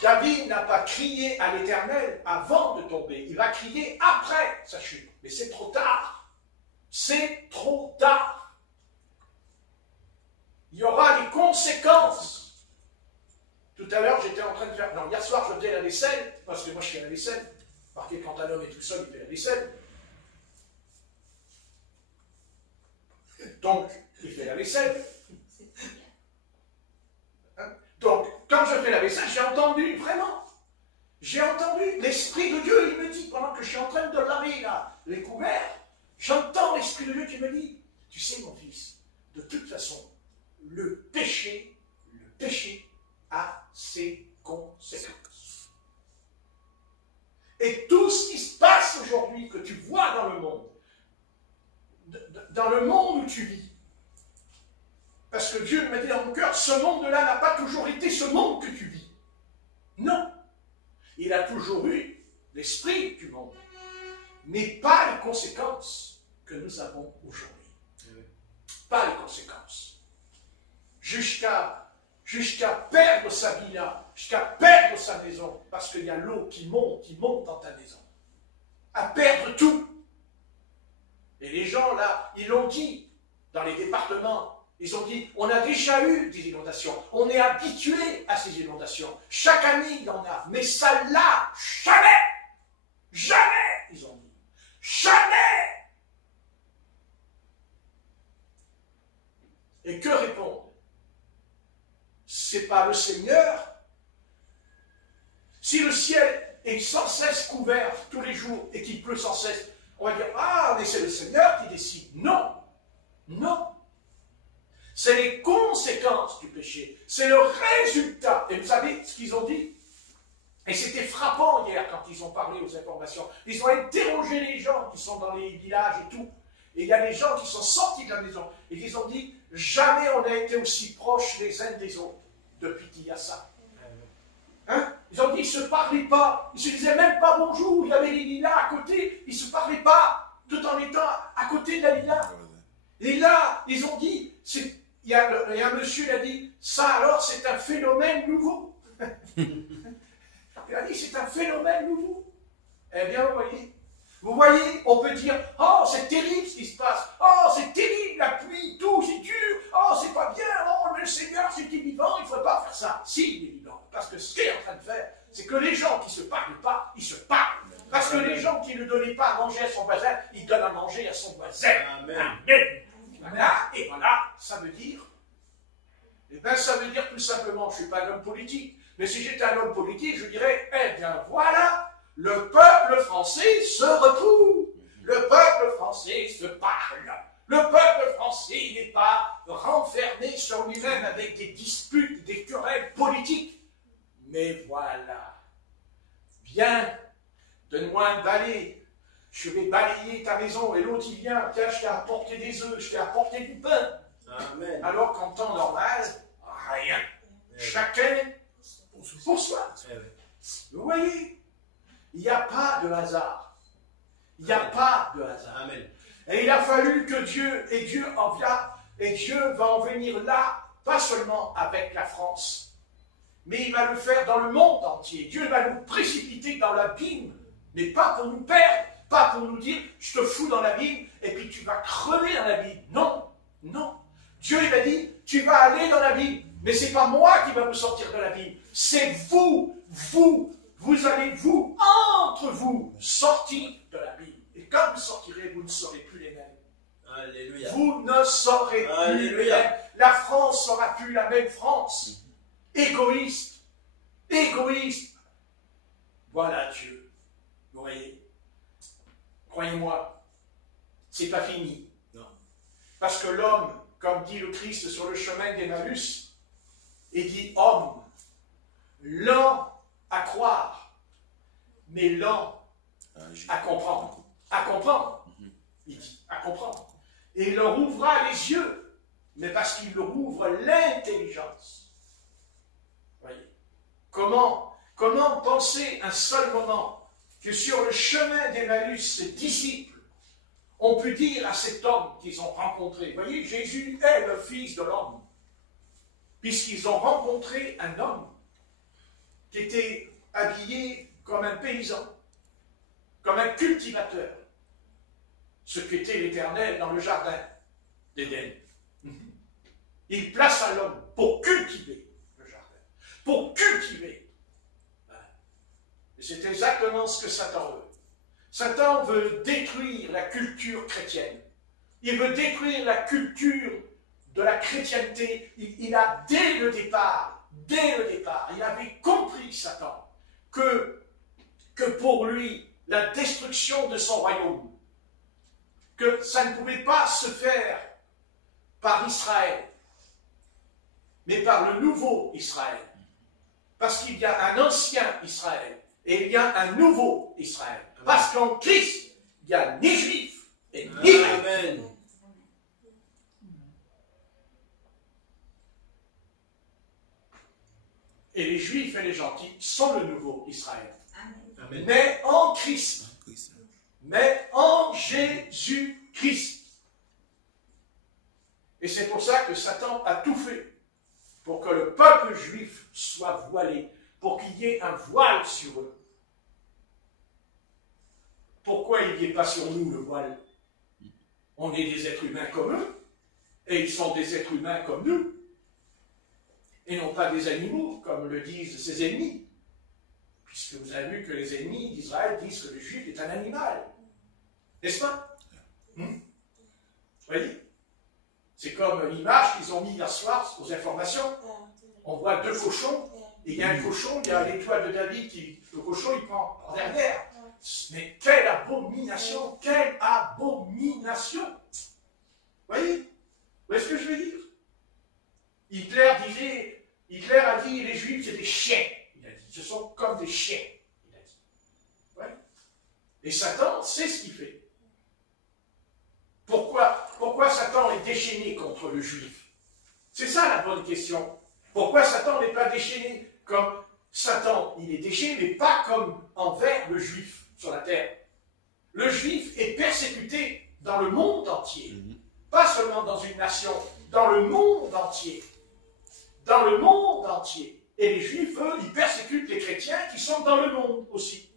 David n'a pas crié à l'Éternel avant de tomber. Il va crier après sa chute. Mais c'est trop tard. C'est trop tard. Il y aura les conséquences. Tout à l'heure, j'étais en train de faire... Non, hier soir, je faisais la vaisselle, parce que moi, je fais la vaisselle. Marqué, quand un homme est tout seul, il fait la vaisselle. Donc, il fait la vaisselle. Donc, quand je fais la vaisselle, j'ai entendu, vraiment, j'ai entendu l'Esprit de Dieu, il me dit, pendant que je suis en train de laver là, les couverts, j'entends l'Esprit de Dieu qui me dit, tu sais mon fils, de toute façon, le péché a ses conséquences. Et tout ce qui se passe aujourd'hui, que tu vois dans le monde où tu vis, parce que Dieu m'a dit dans mon cœur, ce monde-là n'a pas toujours été ce monde que tu vis. Non. Il a toujours eu l'esprit du monde, mais pas les conséquences que nous avons aujourd'hui. Pas les conséquences. Jusqu'à perdre sa villa, jusqu'à perdre sa maison, parce qu'il y a l'eau qui monte dans ta maison. À perdre tout. Et les gens là, ils l'ont dit dans les départements. Ils ont dit, on a déjà eu des inondations, on est habitué à ces inondations. Chaque année, il y en a, mais ça là, jamais, ils ont dit, jamais. Et que répondre? C'est pas le Seigneur. Si le ciel est sans cesse couvert tous les jours et qu'il pleut sans cesse, on va dire, ah, mais c'est le Seigneur qui décide. Non, non. C'est les conséquences du péché. C'est le résultat. Et vous savez ce qu'ils ont dit? Et c'était frappant hier quand ils ont parlé aux informations. Ils ont interrogé les gens qui sont dans les villages et tout. Et il y a des gens qui sont sortis de la maison. Et ils ont dit, jamais on a été aussi proches les uns des autres depuis qu'il y a ça. Hein? Ils ont dit, ils ne se parlaient pas. Ils ne se disaient même pas bonjour. Il y avait les lilas à côté. Ils ne se parlaient pas tout en étant à côté de la lila. Et là, ils ont dit, il y a un monsieur qui a dit, ça alors c'est un phénomène nouveau. Il a dit, c'est un phénomène nouveau. Eh bien, vous voyez, on peut dire, oh, c'est terrible ce qui se passe. Oh, c'est terrible, la pluie, tout, c'est dur. Oh, c'est pas bien. Oh, mais le Seigneur, c'est vivant, il ne faut pas faire ça. Si, il est vivant. Parce que ce qu'il est en train de faire, c'est que les gens qui ne se parlent pas, ils se parlent. Parce que les gens qui ne donnaient pas à manger à son voisin, ils donnent à manger à son voisin. Amen. Amen. Voilà, et voilà, ça veut dire, eh bien, ça veut dire tout simplement, je ne suis pas un homme politique, mais si j'étais un homme politique, je dirais, eh bien, voilà, le peuple français se retrouve, le peuple français se parle, le peuple français, il n'est pas renfermé sur lui-même avec des disputes, des querelles politiques, mais voilà, viens, donne-moi un balai. Je vais balayer ta maison, et l'autre il vient, tiens, je t'ai apporté des œufs, je t'ai apporté du pain. Amen. Alors qu'en temps normal, rien. Chacun pour soi. Vous voyez, il n'y a pas de hasard. Il n'y a pas de hasard. Amen. Et il a fallu que Dieu en vient, et Dieu va en venir là, pas seulement avec la France, mais il va le faire dans le monde entier. Dieu va nous précipiter dans l'abîme, mais pas pour nous perdre. Pas pour nous dire, je te fous dans l'abîme et puis tu vas crever dans l'abîme. Non, non. Dieu, il a dit, tu vas aller dans l'abîme. Mais ce n'est pas moi qui va vous sortir de l'abîme. C'est vous allez, entre vous, sortir de l'abîme. Et quand vous sortirez, vous ne serez plus les mêmes. Alléluia. Vous ne serez plus les mêmes. La France sera plus la même France. Égoïste. Voilà Dieu. Vous voyez? Croyez-moi, c'est pas fini. Non. Parce que l'homme, comme dit le Christ sur le chemin d'Emmaüs, il dit homme, lent à croire, mais lent à comprendre. À comprendre. Il dit à comprendre. Et il leur ouvra les yeux, mais parce qu'il leur ouvre l'intelligence. Voyez. Comment penser un seul moment que sur le chemin d'Emmaüs, ses disciples ont pu dire à cet homme qu'ils ont rencontré, voyez, Jésus est le Fils de l'homme, puisqu'ils ont rencontré un homme qui était habillé comme un paysan, comme un cultivateur, ce qu'était l'Éternel dans le jardin d'Éden. Il plaça l'homme pour cultiver le jardin, pour cultiver. Et c'est exactement ce que Satan veut. Satan veut détruire la culture chrétienne. Il veut détruire la culture de la chrétienté. Il a, dès le départ, il avait compris, Satan, que pour lui, la destruction de son royaume, que ça ne pouvait pas se faire par Israël, mais par le nouveau Israël. Parce qu'il y a un ancien Israël et il y a un nouveau Israël. Parce qu'en Christ, il n'y a ni juif et ni grec. Amen. Et les juifs et les gentils sont le nouveau Israël. Amen. Mais en Christ. Mais en Jésus-Christ. Et c'est pour ça que Satan a tout fait pour que le peuple juif soit voilé, pour qu'il y ait un voile sur eux. Pourquoi il n'y ait pas sur nous le voile? On est des êtres humains comme eux, et ils sont des êtres humains comme nous, et non pas des animaux, comme le disent ses ennemis. Puisque vous avez vu que les ennemis d'Israël disent que le juif est un animal. N'est-ce pas? Vous voyez? C'est comme l'image qu'ils ont mis hier soir aux informations. On voit deux cochons, et il y a un cochon, il y a l'étoile de David, le cochon il prend en derrière. Mais quelle abomination! Quelle abomination! Vous voyez? Vous voyez ce que je veux dire? Hitler a dit les Juifs c'est des chiens. Il a dit, ce sont comme des chiens. Il a dit. Ouais. Et Satan sait ce qu'il fait. Pourquoi Satan est déchaîné contre le Juif? C'est ça la bonne question. Pourquoi Satan n'est pas déchaîné comme Satan? Il est déchaîné, mais pas comme envers le Juif sur la terre. Le Juif est persécuté dans le monde entier. Pas seulement dans une nation, dans le monde entier. Dans le monde entier. Et les Juifs, eux, ils persécutent les chrétiens qui sont dans le monde aussi.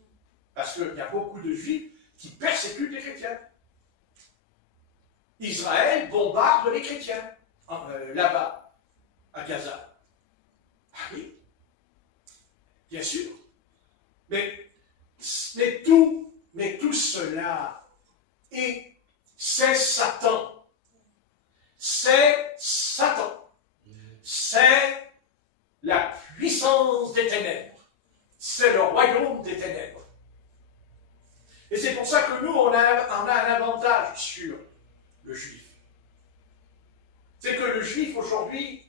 Parce qu'il y a beaucoup de Juifs qui persécutent les chrétiens. Israël bombarde les chrétiens, là-bas, à Gaza. Ah oui, bien sûr. Mais tout cela, et c'est Satan. C'est Satan. C'est la puissance des ténèbres. C'est le royaume des ténèbres. Et c'est pour ça que nous, on a un avantage sur le juif. C'est que le juif, aujourd'hui,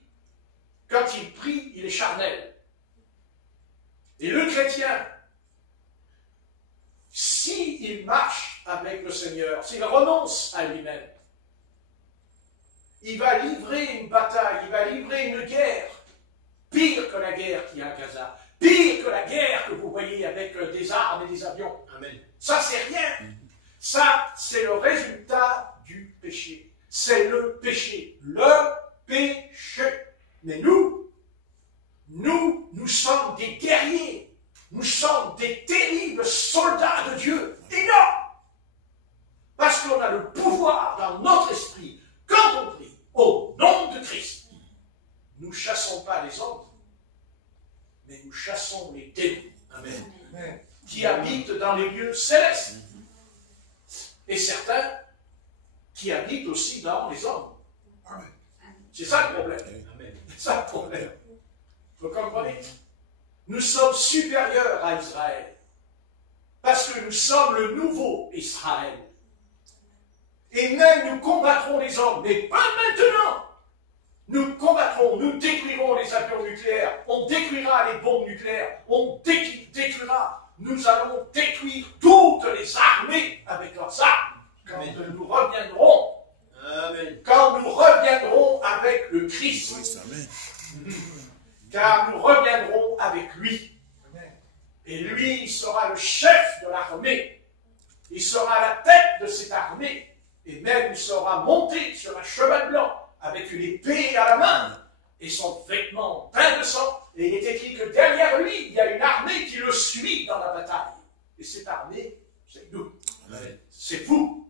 quand il prie, il est charnel. Et le chrétien, s'il marche avec le Seigneur, s'il renonce à lui-même, il va livrer une bataille, il va livrer une guerre, pire que la guerre qu'il y a à Gaza, pire que la guerre que vous voyez avec des armes et des avions. Amen. Ça, c'est rien. Ça, c'est le résultat du péché. C'est le péché. Le péché. Mais nous sommes des guerriers. Nous sommes des terribles soldats de Dieu. Et non! Parce qu'on a le pouvoir dans notre esprit, quand on prie, au nom de Christ. Nous ne chassons pas les hommes, mais nous chassons les démons. Amen. Qui habitent dans les lieux célestes. Et certains qui habitent aussi dans les hommes. Amen. C'est ça le problème. Amen. C'est ça le problème. Vous comprenez? Nous sommes supérieurs à Israël. Parce que nous sommes le nouveau Israël. Et même nous combattrons les hommes, mais pas maintenant. Nous combattrons, nous détruirons les avions nucléaires, on détruira les bombes nucléaires, on détruira, nous allons détruire toutes les armées avec leurs armes quand nous reviendrons. Amen. Quand nous reviendrons avec le Christ. Car nous reviendrons avec avec lui. Et lui, il sera le chef de l'armée. Il sera à la tête de cette armée. Et même, il sera monté sur un cheval blanc avec une épée à la main et son vêtement plein de sang. Et il est écrit que derrière lui, il y a une armée qui le suit dans la bataille. Et cette armée, c'est nous. C'est vous.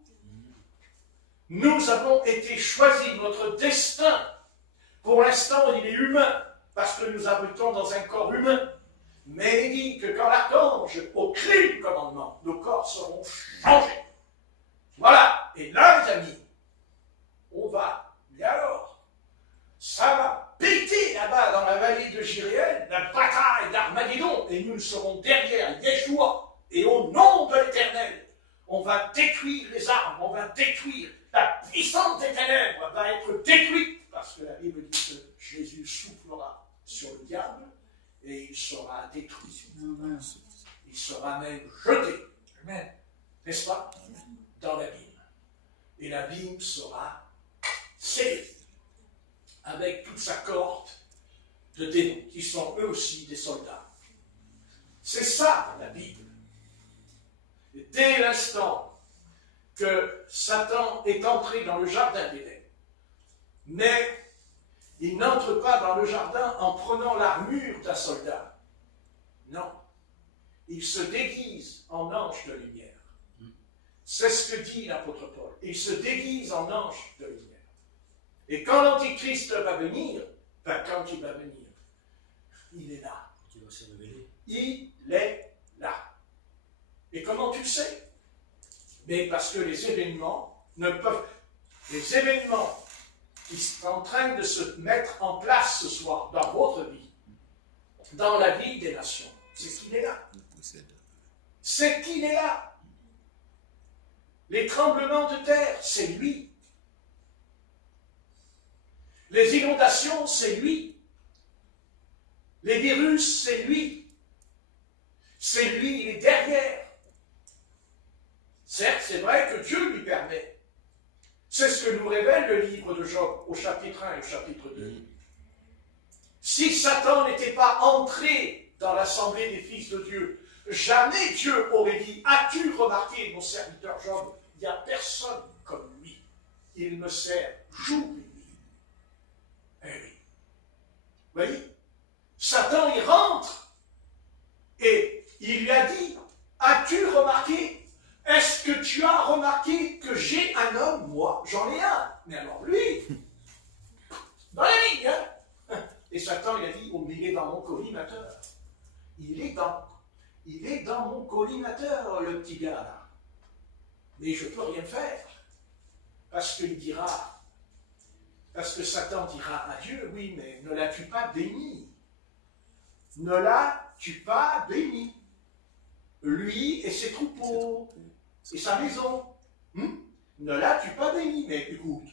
Nous avons été choisis. Notre destin, pour l'instant, il est humain, parce que nous habitons dans un corps humain. Mais il dit que quand l'archange, au cri du commandement, nos corps seront changés. Voilà. Et là, les amis, on va, et alors, ça va péter là-bas dans la vallée de Jériel, la bataille d'Armageddon, et nous serons derrière Yeshua, et au nom de l'Éternel, on va détruire les armes, on va détruire la puissance des ténèbres, va être détruite, parce que la Bible dit que Jésus soufflera sur le diable, et il sera détruit. Il sera même jeté. N'est-ce pas? Dans l'abîme. Et l'abîme sera scellé avec toute sa cohorte de démons, qui sont eux aussi des soldats. C'est ça la Bible. Et dès l'instant que Satan est entré dans le jardin d'Éden, mais il n'entre pas dans le jardin en prenant l'armure d'un soldat. Non. Il se déguise en ange de lumière. C'est ce que dit l'apôtre Paul. Il se déguise en ange de lumière. Et quand l'Antichrist va venir, quand il va venir, il est là. Il va se révéler. Il est là. Et comment tu le sais? Mais parce que les événements ne peuvent... Les événements qui sont en train de se mettre en place ce soir dans votre vie, dans la vie des nations, c'est qu'il est là. C'est qu'il est là. Les tremblements de terre, c'est lui. Les inondations, c'est lui. Les virus, c'est lui. C'est lui, il est derrière. Certes, c'est vrai que Dieu lui permet. C'est ce que nous révèle le livre de Job au chapitre 1 et au chapitre 2. Si Satan n'était pas entré dans l'assemblée des fils de Dieu, jamais Dieu aurait dit, as-tu remarqué, mon serviteur Job, il n'y a personne comme lui. Il me sert jour et nuit. Eh oui. Vous voyez? Satan, il rentre et il lui a dit, as-tu remarqué? Est-ce que tu as remarqué que j'ai un homme? Moi, j'en ai un. Mais alors lui, dans la ligne, hein? Et Satan, il a dit, oh, mais il est dans mon collimateur. Il est dans mon collimateur, le petit gars, là. Mais je ne peux rien faire. Parce qu'il dira, parce que Satan dira à Dieu, oui, mais ne l'as-tu pas béni? Ne l'as-tu pas béni? Lui et ses troupeaux, et sa maison. Ne l'as-tu pas béni? Mais écoute,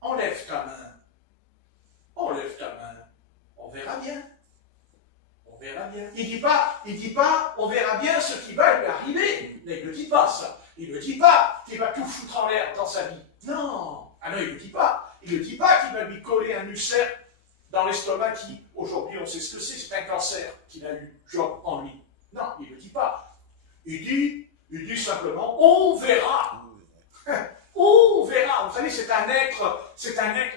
enlève ta main. Enlève ta main. On verra bien. On verra bien. Il dit pas, on verra bien ce qui va lui arriver. Mais il ne dit pas ça. Il ne dit pas qu'il va tout foutre en l'air dans sa vie. Non. Ah non, il ne dit pas. Il ne dit pas qu'il va lui coller un ulcère dans l'estomac qui, aujourd'hui, on sait ce que c'est un cancer qu'il a eu, Job, en lui. Non, il ne dit pas. Il dit simplement, on verra. On verra. Vous savez, c'est un être, vous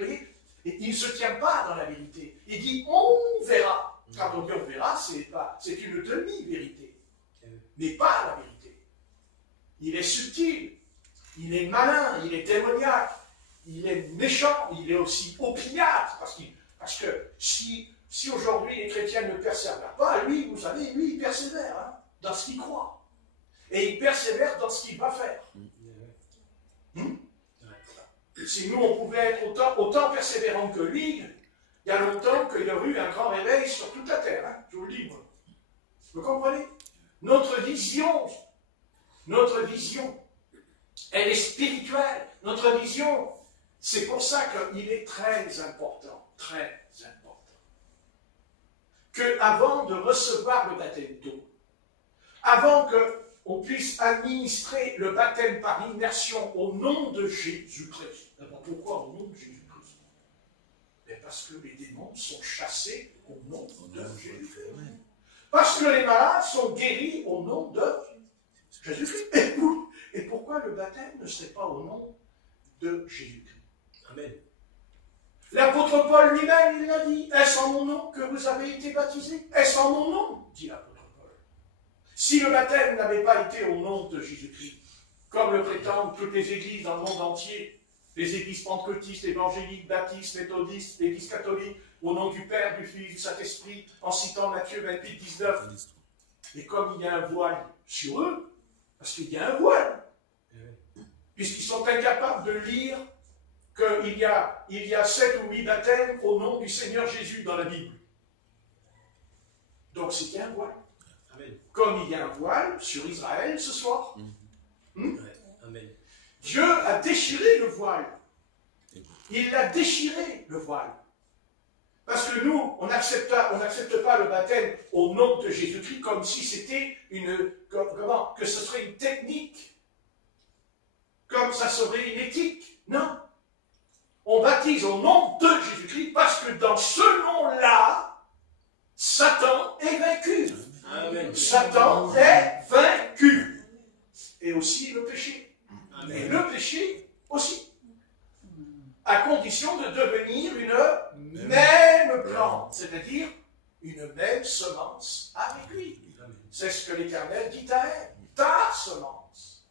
voyez, et il ne se tient pas dans la vérité. Il dit, on verra. Quand on dit on verra, c'est une demi-vérité, mais pas la vérité. Il est subtil, il est malin, il est démoniaque, il est méchant, il est aussi opiniâtre, parce que si aujourd'hui les chrétiens ne persévèrent pas, lui, vous savez, lui, il persévère hein, dans ce qu'il croit. Et il persévère dans ce qu'il va faire. Si nous, on pouvait être autant persévérants que lui, il y a longtemps qu'il y aurait eu un grand réveil sur toute la terre. Hein, je vous le dis, moi. Vous comprenez? Notre vision, elle est spirituelle. Notre vision, c'est pour ça qu'il est très important, qu'avant de recevoir le baptême d'eau, avant qu'on puisse administrer le baptême par immersion au nom de Jésus-Christ. D'abord, pourquoi au nom de Jésus-Christ? Mais parce que les démons sont chassés au nom de Jésus-Christ. Parce que les malades sont guéris au nom de Jésus-Christ. Et pourquoi le baptême ne serait pas au nom de Jésus-Christ? Amen. L'apôtre Paul lui-même, il a dit, est-ce en mon nom que vous avez été baptisés? Est-ce en mon nom? Dit l'apôtre Paul. Si le baptême n'avait pas été au nom de Jésus-Christ, comme le prétendent toutes les églises dans le monde entier, les églises pentecôtistes, évangéliques, baptistes, méthodistes, l'église catholique, au nom du Père, du Fils, du Saint-Esprit, en citant Matthieu 28, 19. Et comme il y a un voile sur eux, parce qu'il y a un voile, puisqu'ils sont incapables de lire qu'il y a 7 ou 8 baptêmes au nom du Seigneur Jésus dans la Bible. Donc c'est qu'il y a un voile. Amen. Comme il y a un voile sur Israël ce soir. Amen. Dieu a déchiré le voile. Il a déchiré le voile. Parce que nous, on n'accepte pas le baptême au nom de Jésus-Christ comme si c'était que ce serait une technique, comme ça serait une éthique. Non. On baptise au nom de Jésus-Christ parce que dans ce nom-là, Satan est vaincu. Amen. Satan est vaincu. Et aussi le péché. Amen. Et le péché aussi. À condition de devenir une même plante, c'est-à-dire une même semence avec lui. C'est ce que l'Éternel dit à Ève. Ta semence.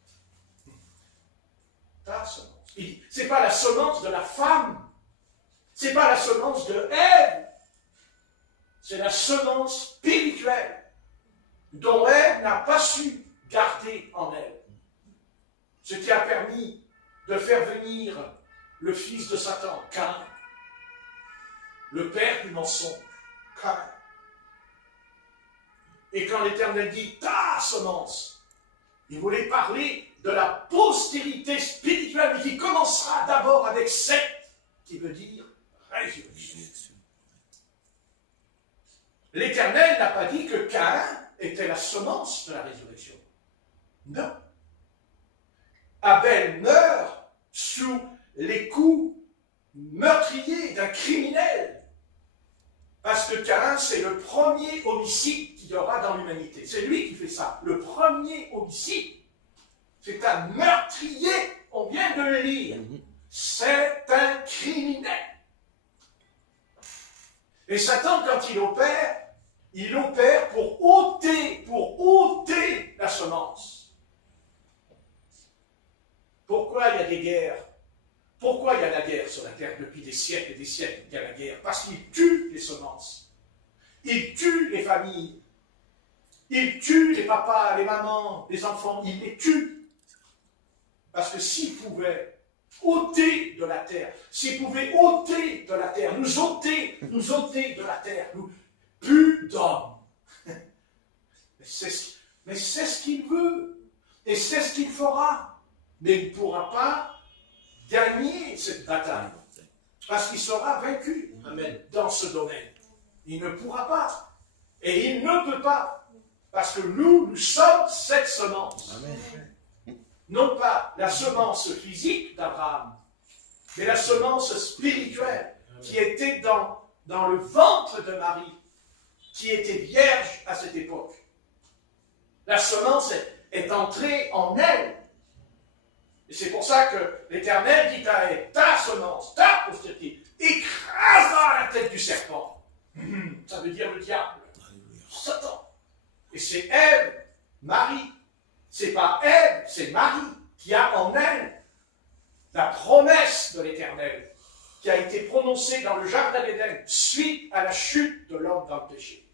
Ta semence. Ce n'est pas la semence de la femme. Ce n'est pas la semence de Ève. C'est la semence spirituelle dont Ève n'a pas su garder en elle. Ce qui a permis de faire venir le fils de Satan, Caïn, le père du mensonge, Caïn. Et quand l'Éternel dit ta semence, il voulait parler de la postérité spirituelle, mais qui commencera d'abord avec Seth, qui veut dire résurrection. L'Éternel n'a pas dit que Caïn était la semence de la résurrection. Non. Abel meurt sous les coups meurtriers d'un criminel. Parce que Caïn, c'est le premier homicide qu'il y aura dans l'humanité. C'est lui qui fait ça. Le premier homicide. C'est un meurtrier. On vient de le lire. C'est un criminel. Et Satan, quand il opère pour ôter la semence. Pourquoi il y a des guerres? Pourquoi il y a la guerre sur la terre depuis des siècles et des siècles? Il y a la guerre parce qu'il tue les semences. Il tue les familles. Il tue les papas, les mamans, les enfants. Il les tue. Parce que s'il pouvait ôter de la terre, nous ôter de la terre, plus d'hommes. Mais c'est ce qu'il veut. Et c'est ce qu'il fera. Mais il ne pourra pas gagner cette bataille. Parce qu'il sera vaincu. Amen. Dans ce domaine. Il ne pourra pas. Et il ne peut pas. Parce que nous sommes cette semence. Amen. Non pas la semence physique d'Abraham, mais la semence spirituelle qui était dans le ventre de Marie, qui était vierge à cette époque. La semence est entrée en elle. Et c'est pour ça que l'Éternel dit à elle, ta semence, ta postérité, écrasera la tête du serpent. Ça veut dire le diable, Satan. Et c'est Ève, Marie. C'est pas Ève, c'est Marie qui a en elle la promesse de l'Éternel qui a été prononcée dans le jardin d'Éden suite à la chute de l'homme dans le péché.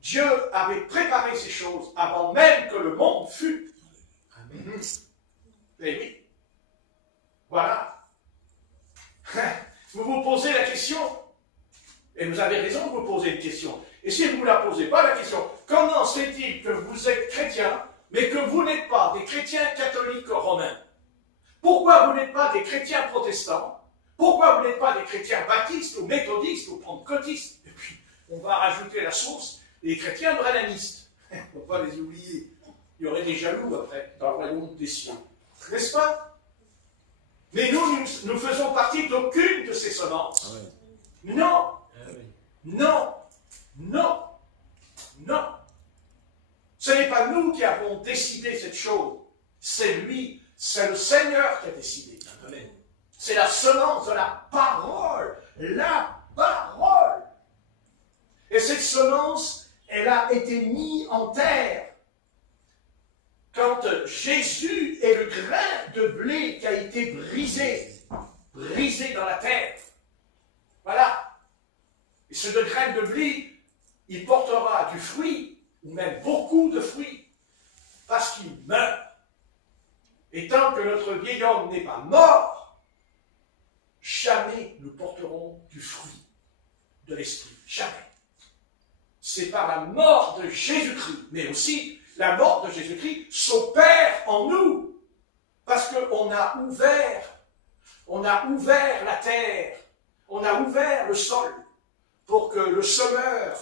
Dieu avait préparé ces choses avant même que le monde fût. Amen. Et oui. Voilà. Vous vous posez la question, et vous avez raison de vous poser une question. Et si vous ne vous la posez pas la question, comment se fait-il que vous êtes chrétien, mais que vous n'êtes pas des chrétiens catholiques romains? Pourquoi vous n'êtes pas des chrétiens protestants? Pourquoi vous n'êtes pas des chrétiens baptistes ou méthodistes ou pentecôtistes? Et puis, on va rajouter la source, les chrétiens brananistes. Il ne faut pas les oublier. Il y aurait des jaloux après, dans le royaume des cieux. N'est-ce pas? Mais nous faisons partie d'aucune de ces semences. Non. Non. Non. Non. Ce n'est pas nous qui avons décidé cette chose. C'est lui, c'est le Seigneur qui a décidé. Amen. C'est la semence de la parole. La parole. Et cette semence, elle a été mise en terre. Quand Jésus est le grain de blé qui a été brisé dans la terre. Voilà. Et ce grain de blé, il portera du fruit, ou même beaucoup de fruits, parce qu'il meurt. Et tant que notre vieil homme n'est pas mort, jamais nous porterons du fruit de l'esprit. Jamais. C'est par la mort de Jésus-Christ, mais aussi la mort de Jésus-Christ s'opère en nous. Parce qu'on a ouvert la terre, on a ouvert le sol pour que le semeur,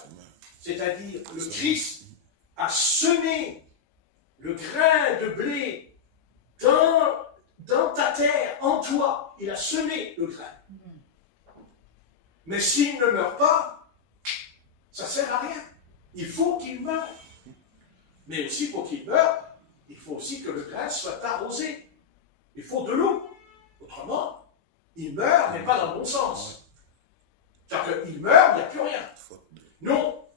c'est-à-dire le Christ, a semé le grain de blé dans ta terre, en toi. Il a semé le grain. Mais s'il ne meurt pas, ça ne sert à rien. Il faut qu'il meure. Mais aussi, pour qu'il meure, il faut aussi que le grain soit arrosé. Il faut de l'eau. Autrement, il meurt, mais pas dans le bon sens. C'est-à-dire qu'il meurt, il n'y a plus rien. Non,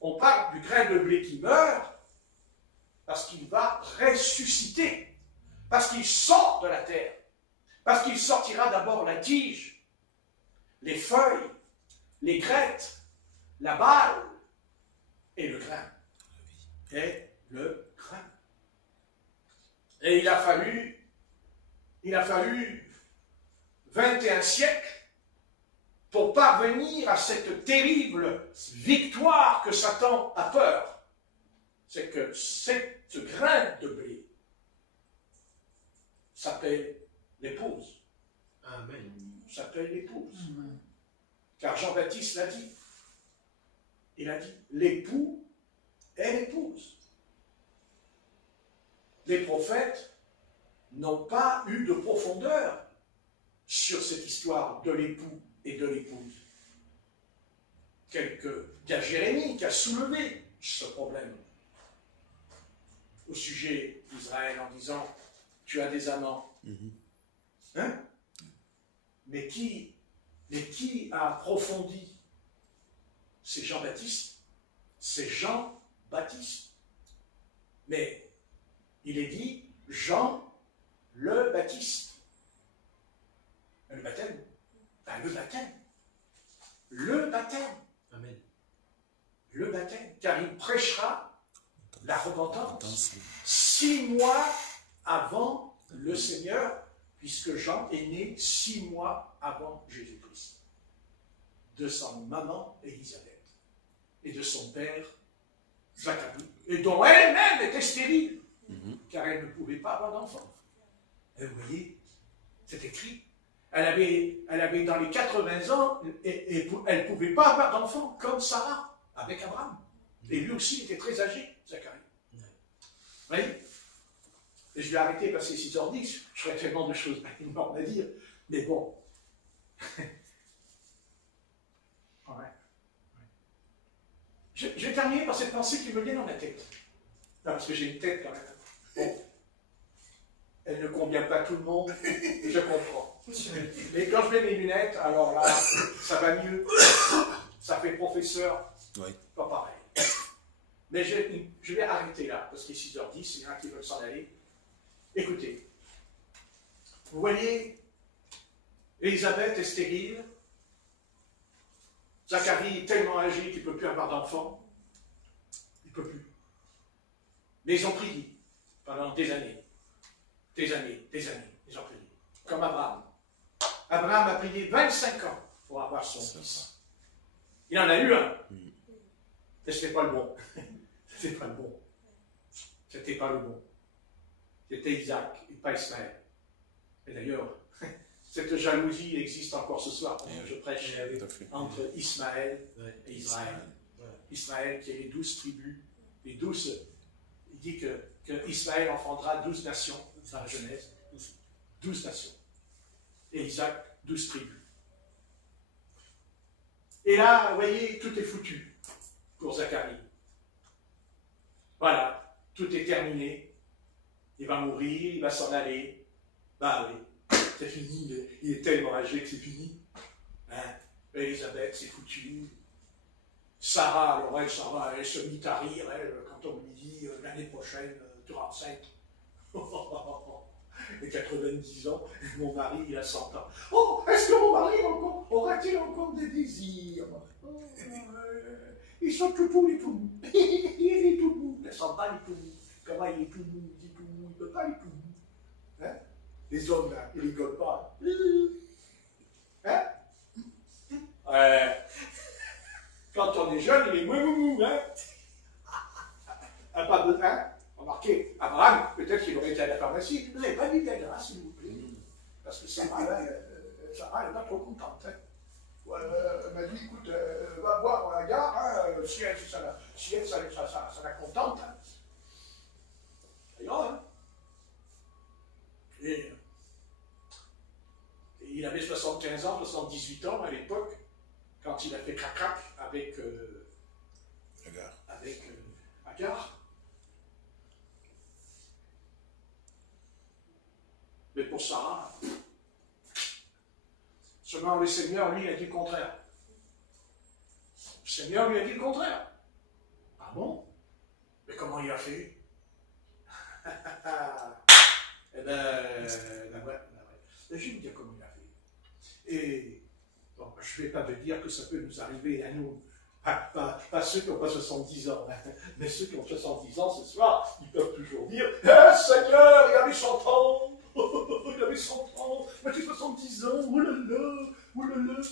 on parle du grain de blé qui meurt parce qu'il va ressusciter. Parce qu'il sort de la terre. Parce qu'il sortira d'abord la tige, les feuilles, les graines, la balle et le grain. Et le grain. Et il a fallu 21 siècles pour parvenir à cette terrible victoire que Satan a peur. C'est que cette grain de blé s'appelle l'épouse. Amen. S'appelle l'épouse. Car Jean-Baptiste l'a dit. Il a dit, l'époux est l'épouse. Les prophètes n'ont pas eu de profondeur sur cette histoire de l'époux et de l'épouse. Il y a Jérémie qui a soulevé ce problème au sujet d'Israël en disant, tu as des amants. Hein? Mais qui a approfondi? C'est Jean-Baptiste. C'est Jean-Baptiste. Mais il est dit Jean le Baptiste. Le baptême. Ben, le baptême. Le baptême. Amen. Le baptême. Car il prêchera la repentance 6 mois avant le Seigneur, puisque Jean est né 6 mois avant Jésus-Christ. De sa maman Élisabeth et de son père Zacharie, et dont elle-même était stérile, car elle ne pouvait pas avoir d'enfant. Et vous voyez, c'est écrit. Elle avait dans les 80 ans, et elle ne pouvait pas avoir d'enfant, comme Sarah, avec Abraham. Et lui aussi était très âgé, Zacharie. Vous voyez? Et je vais arrêter parce que c'est 6h10, j'aurais tellement de choses énormes à dire, mais bon. Ouais. Je vais terminer par cette pensée qui me vient dans la tête. Non, parce que j'ai une tête quand même. Bon. Elle ne convient pas à tout le monde, je comprends. Mais quand je mets mes lunettes, alors là, ça va mieux. Ça fait professeur, pas pareil. Mais je vais arrêter là, parce qu'il est 6h10, il y en a qui veulent s'en aller. Écoutez, vous voyez, Élisabeth est stérile, Zacharie est tellement âgé qu'il ne peut plus avoir d'enfant, il ne peut plus. Mais ils ont prié pendant des années, ils ont prié, comme Abraham. Abraham a prié 25 ans pour avoir son fils. Il en a eu un, mais ce n'était pas le bon. C'était pas le bon. C'était pas le bon. C'était Isaac et pas Ismaël. Et d'ailleurs, cette jalousie existe encore ce soir, parce que je prêche entre Ismaël et Israël. Ismaël qui est les 12 tribus, les 12, il dit que Ismaël enfantera 12 nations dans la Genèse, 12 nations. Et Isaac, 12 tribus. Et là, vous voyez, tout est foutu pour Zacharie. Voilà, tout est terminé. Il va mourir, il va s'en aller. Bah oui, c'est fini, il est tellement âgé que c'est fini. Hein? Elisabeth, c'est foutu. Sarah, alors elle se mit à rire, elle, quand on lui dit l'année prochaine, tu auras 5. Et 90 ans, mon mari, il a 100 ans. Oh, est-ce que mon mari aura-t-il encore des désirs? Ils sont tout mous, il est tout mou. Il est tout mou. Il a 100 ans, il est tout mou. Comment il est tout mou? Il est tout mou, il ne peut pas, il est tout mou. Hein? Les hommes, là, ils ne rigolent pas. Hein? Quand on est jeune, il est mou, hein? Pas de hein? Remarquez, Abraham, peut-être qu'il aurait été à la pharmacie. Vous n'avez pas dit Viagra, s'il vous plaît. Parce que Sarah, elle n'est pas trop contente. Hein? Elle m'a dit, écoute, va voir à la gare, hein, si elle, ça la contente. Hein? D'ailleurs, hein? Et il avait 75 ans, 78 ans à l'époque, quand il a fait crac-crac avec Agar. Mais pour Sarah, seulement le Seigneur, lui, a dit le contraire. Le Seigneur lui a dit le contraire. Ah bon? Mais comment il a fait? Eh ben ouais. Je vais vous dire comment il a fait. Et bon, je ne vais pas te dire que ça peut nous arriver à nous. Pas ceux qui n'ont pas 70 ans, hein, mais ceux qui ont 70 ans ce soir, ils peuvent toujours dire Seigneur, il avait 100 ans, il avait 100 ans, mais tu as 70 ans, oh là là, oh là là.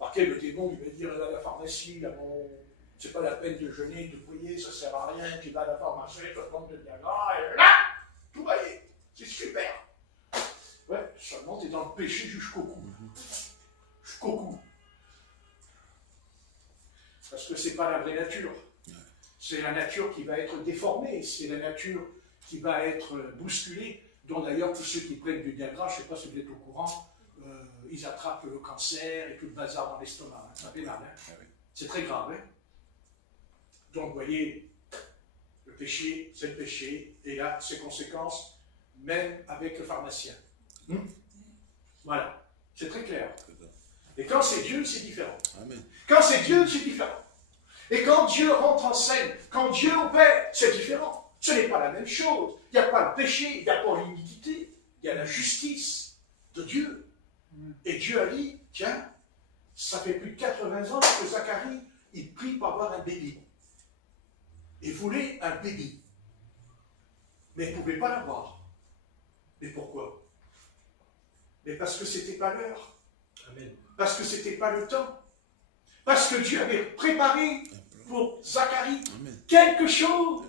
Marquez, le démon, il va dire à la pharmacie, là, bon, c'est pas la peine de jeûner, de prier, ça sert à rien, tu vas à la pharmacie, tu vas prendre de Viagra, et là, tout va aller, c'est super. Ouais, seulement tu es dans le péché jusqu'au cou. Jusqu'au cou. Parce que ce n'est pas la vraie nature. C'est la nature qui va être déformée, c'est la nature qui va être bousculée, dont d'ailleurs tous ceux qui prennent du Viagra, je ne sais pas si vous êtes au courant, ils attrapent le cancer et tout le bazar dans l'estomac. Hein. Ça fait mal. Hein. C'est très grave. Hein. Donc, vous voyez, le péché, c'est le péché, et là, ses conséquences, même avec le pharmacien. Voilà, c'est très clair. Et quand c'est Dieu, c'est différent. Amen. Quand c'est Dieu, c'est différent. Et quand Dieu rentre en scène, quand Dieu opère, c'est différent. Ce n'est pas la même chose. Il n'y a pas le péché, il n'y a pas l'iniquité, il y a la justice de Dieu. Et Dieu a dit, tiens, ça fait plus de 80 ans que Zacharie, il prie pour avoir un bébé. Il voulait un bébé. Mais il ne pouvait pas l'avoir. Mais pourquoi? Mais parce que ce n'était pas l'heure. Amen. Parce que ce n'était pas le temps. Parce que Dieu avait préparé pour Zacharie quelque chose.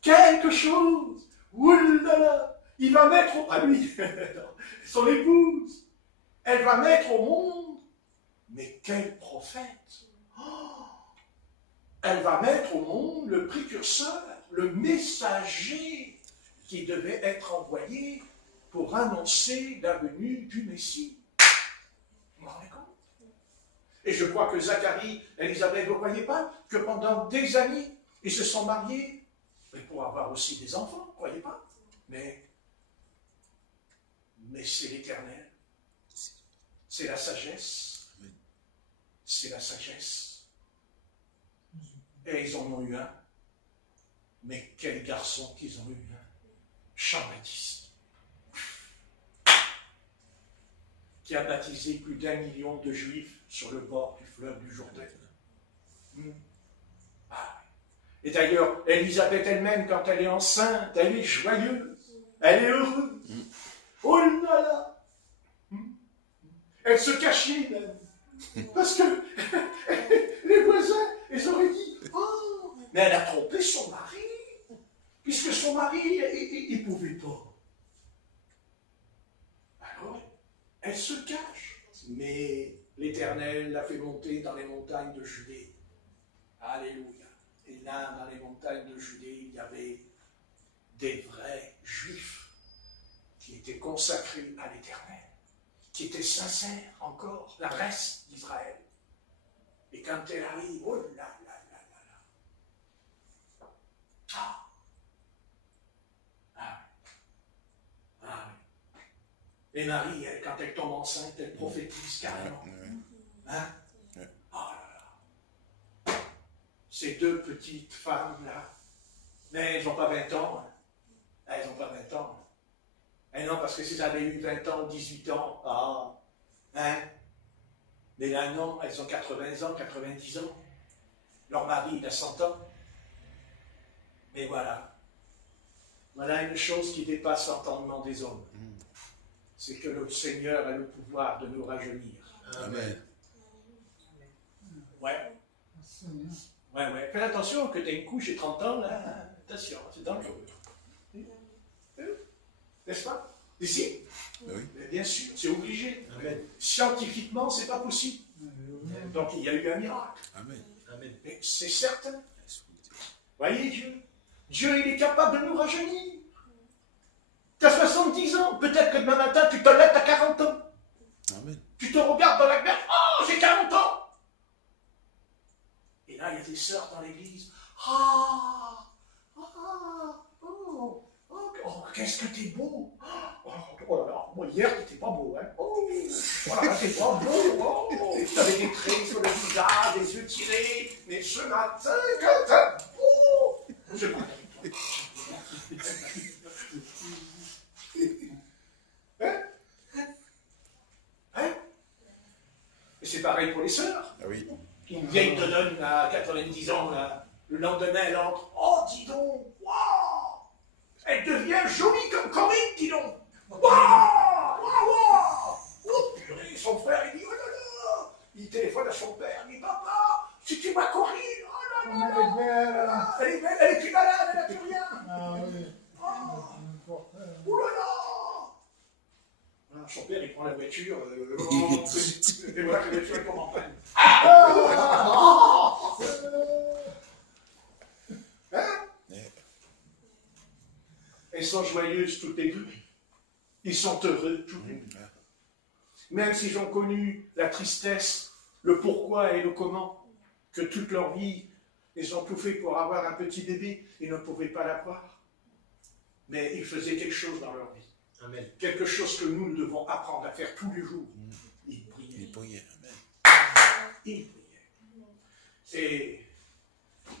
Quelque chose. Oulala. Il va mettre à lui, son épouse. Elle va mettre au monde. Mais quel prophète. Oh, elle va mettre au monde le précurseur, le messager qui devait être envoyé pour annoncer la venue du Messie. Vous vous rendez compte? Et je crois que Zacharie et Élisabeth, vous ne voyez pas que pendant des années, ils se sont mariés, mais pour avoir aussi des enfants, vous ne croyez pas? Mais c'est l'Éternel. C'est la sagesse. C'est la sagesse. Et ils en ont eu un. Mais quel garçon qu'ils ont eu un. Jean-Baptiste. Qui a baptisé plus d'1 million de Juifs sur le bord du fleuve du Jourdain. Ah. Et d'ailleurs, Élisabeth elle-même, quand elle est enceinte, elle est joyeuse, elle est heureuse. Oh là là! Elle se cachait même. Parce que les voisins, ils auraient dit, oh, mais elle a trompé son mari, puisque son mari, il ne pouvait pas. Alors, elle se cache. Mais l'Éternel l'a fait monter dans les montagnes de Judée. Alléluia. Et là, dans les montagnes de Judée, il y avait des vrais Juifs qui étaient consacrés à l'Éternel, qui étaient sincères encore, la reste d'Israël. Et quand elle arrive, oh là là là là là. Ah, Et Marie, elle, quand elle tombe enceinte, elle prophétise carrément. Hein? Oh là là. Ces deux petites femmes-là, mais elles n'ont pas 20 ans. Hein. Elles n'ont pas 20 ans. Et non, parce que si elles avaient eu 20 ans, 18 ans, hein? Mais là, non, elles ont 80 ans, 90 ans. Leur mari, il a 100 ans. Mais voilà. Voilà une chose qui dépasse l'entendement des hommes. C'est que notre Seigneur a le pouvoir de nous rajeunir. Amen. Ouais. Ouais. Fais attention que tu aies une couche et 30 ans, là. Attention, c'est dangereux. N'est-ce pas? Ici? Oui. Mais bien sûr, c'est obligé. Amen. Scientifiquement, c'est pas possible. Donc il y a eu un miracle. Amen. Amen. Mais c'est certain. Voyez Dieu. Dieu, il est capable de nous rajeunir. Tu as 70 ans. Peut-être que demain matin, tu te lèves à 40 ans. Amen. Tu te regardes dans la glace. Oh, j'ai 40 ans. Et là, il y a des sœurs dans l'église. Oh, qu'est-ce que t'es beau. Oh là là, moi hier, t'étais pas beau. Hein. Oh là, t'es pas beau. Oh, t'avais des traits sur le visage, des yeux tirés. Mais ce matin, quand t'es beau. Je parle avec toi. Hein? Et c'est pareil pour les sœurs. Ah oui. Une vieille te donne à 90 ans, là, le lendemain, elle entre. Oh, dis donc, waouh! Elle devient jolie comme Corinne, dis donc! Waouh! Oh, purée, son frère, il dit, oh là là! Il téléphone à son père, il dit, papa, si tu m'as Corinne, oh là là! Elle est belle, elle est plus malade, elle n'a plus rien! Ah oui. Oh là là! Voilà, son père, il prend la voiture, et voilà que la voiture est comme en panne. Hein? Elles sont joyeuses toutes les deux. Ils sont heureux tous les deux. Même s'ils ont connu la tristesse, le pourquoi et le comment, que toute leur vie, ils ont tout fait pour avoir un petit bébé, ils ne pouvaient pas l'avoir. Mais ils faisaient quelque chose dans leur vie. Amen. Quelque chose que nous devons apprendre à faire tous les jours. Ils priaient. Il priait. Amen. Ils priaient. Et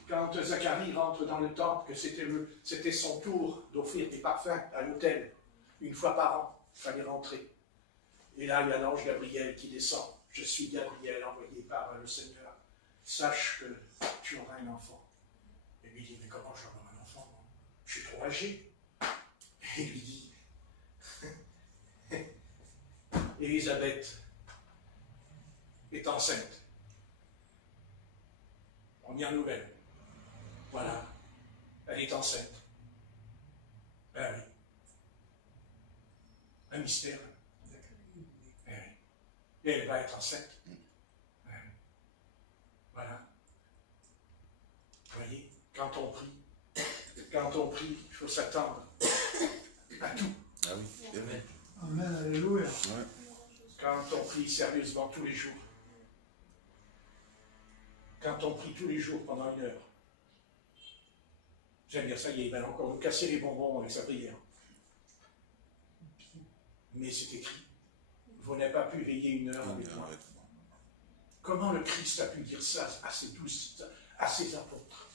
quand Zacharie rentre dans le temple, que c'était son tour d'offrir des parfums à l'autel, une fois par an, il fallait rentrer. Et là, il y a l'ange Gabriel qui descend. Je suis Gabriel, envoyé par le Seigneur. Sache que tu auras un enfant. Et lui dit, mais comment je vais avoir un enfant? Je suis trop âgé. Et il lui dit, Élisabeth est enceinte. Première nouvelle. Voilà. Elle est enceinte. Ben oui. Un mystère. Ben oui. Et elle va être enceinte. Ben oui. Voilà. Vous voyez, quand on prie, il faut s'attendre à tout. Ah oui. Amen. Amen, alléluia. Ouais. Quand on prie sérieusement tous les jours. Quand on prie tous les jours pendant 1 heure. J'aime dire ça, il va encore nous casser les bonbons avec sa prière. Mais c'est écrit. Vous n'avez pas pu veiller 1 heure avec moi. Comment le Christ a pu dire ça à ses 12, à ses apôtres?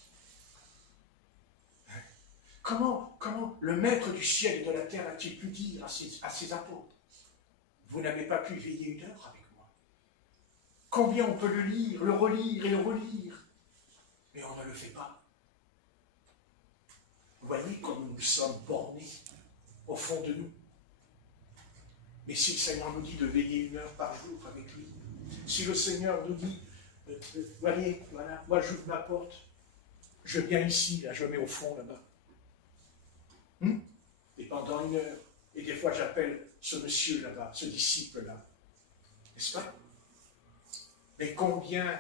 Comment le maître du ciel et de la terre a-t-il pu dire à ses apôtres? Vous n'avez pas pu veiller 1 heure avec moi. Combien on peut le lire, le relire et le relire, mais on ne le fait pas. Vous voyez comme nous sommes bornés au fond de nous. Mais si le Seigneur nous dit de veiller 1 heure par jour avec lui, si le Seigneur nous dit, voyez, voilà, moi j'ouvre ma porte, je viens ici, là, je me mets au fond là-bas. Et pendant 1 heure, et des fois j'appelle ce monsieur là-bas, ce disciple-là. N'est-ce pas? Mais combien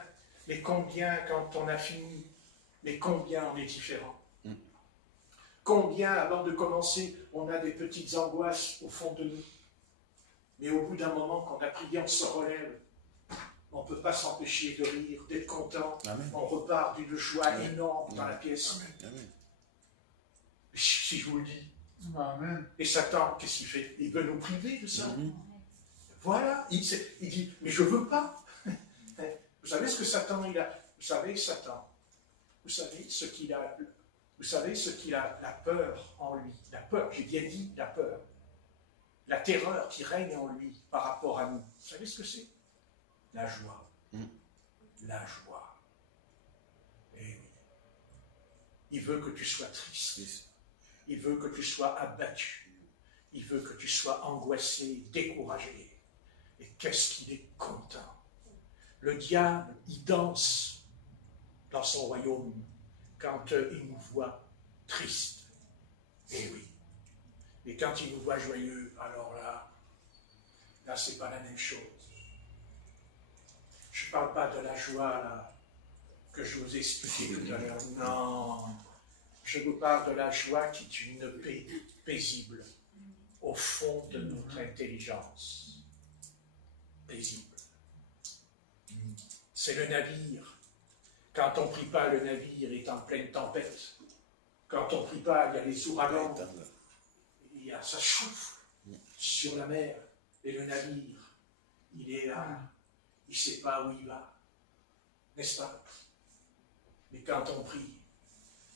quand on a fini, mais combien on est différent? Combien, avant de commencer, on a des petites angoisses au fond de nous. Mais au bout d'un moment, quand on a prié, on se relève. On ne peut pas s'empêcher de rire, d'être content. Amen. On repart d'une joie énorme dans la pièce. Amen. Si je vous le dis, Amen. Et Satan, qu'est-ce qu'il fait? Il veut nous priver de ça. Mhm. Voilà, il dit, mais je ne veux pas. Vous savez ce que Satan, il a? Vous savez, Satan, vous savez ce qu'il a, vous savez ce qu'il a, la peur en lui. La peur, j'ai bien dit la peur. La terreur qui règne en lui par rapport à nous. Vous savez ce que c'est? La joie. La joie. Eh oui. Il veut que tu sois triste. Il veut que tu sois abattu. Il veut que tu sois angoissé, découragé. Et qu'est-ce qu'il est content. Le diable, il danse dans son royaume quand il nous voit tristes. Eh oui. Et quand il nous voit joyeux, alors là, c'est pas la même chose. Je ne parle pas de la joie là, que je vous expliquais tout à l'heure. Non. Je vous parle de la joie qui est une paix paisible au fond de notre intelligence. Paisible. C'est le navire. Quand on ne prie pas, le navire est en pleine tempête. Quand on ne prie pas, il y a les ouragans. Ça souffle sur la mer. Et le navire, il est là. Il ne sait pas où il va. N'est-ce pas? Mais quand on prie,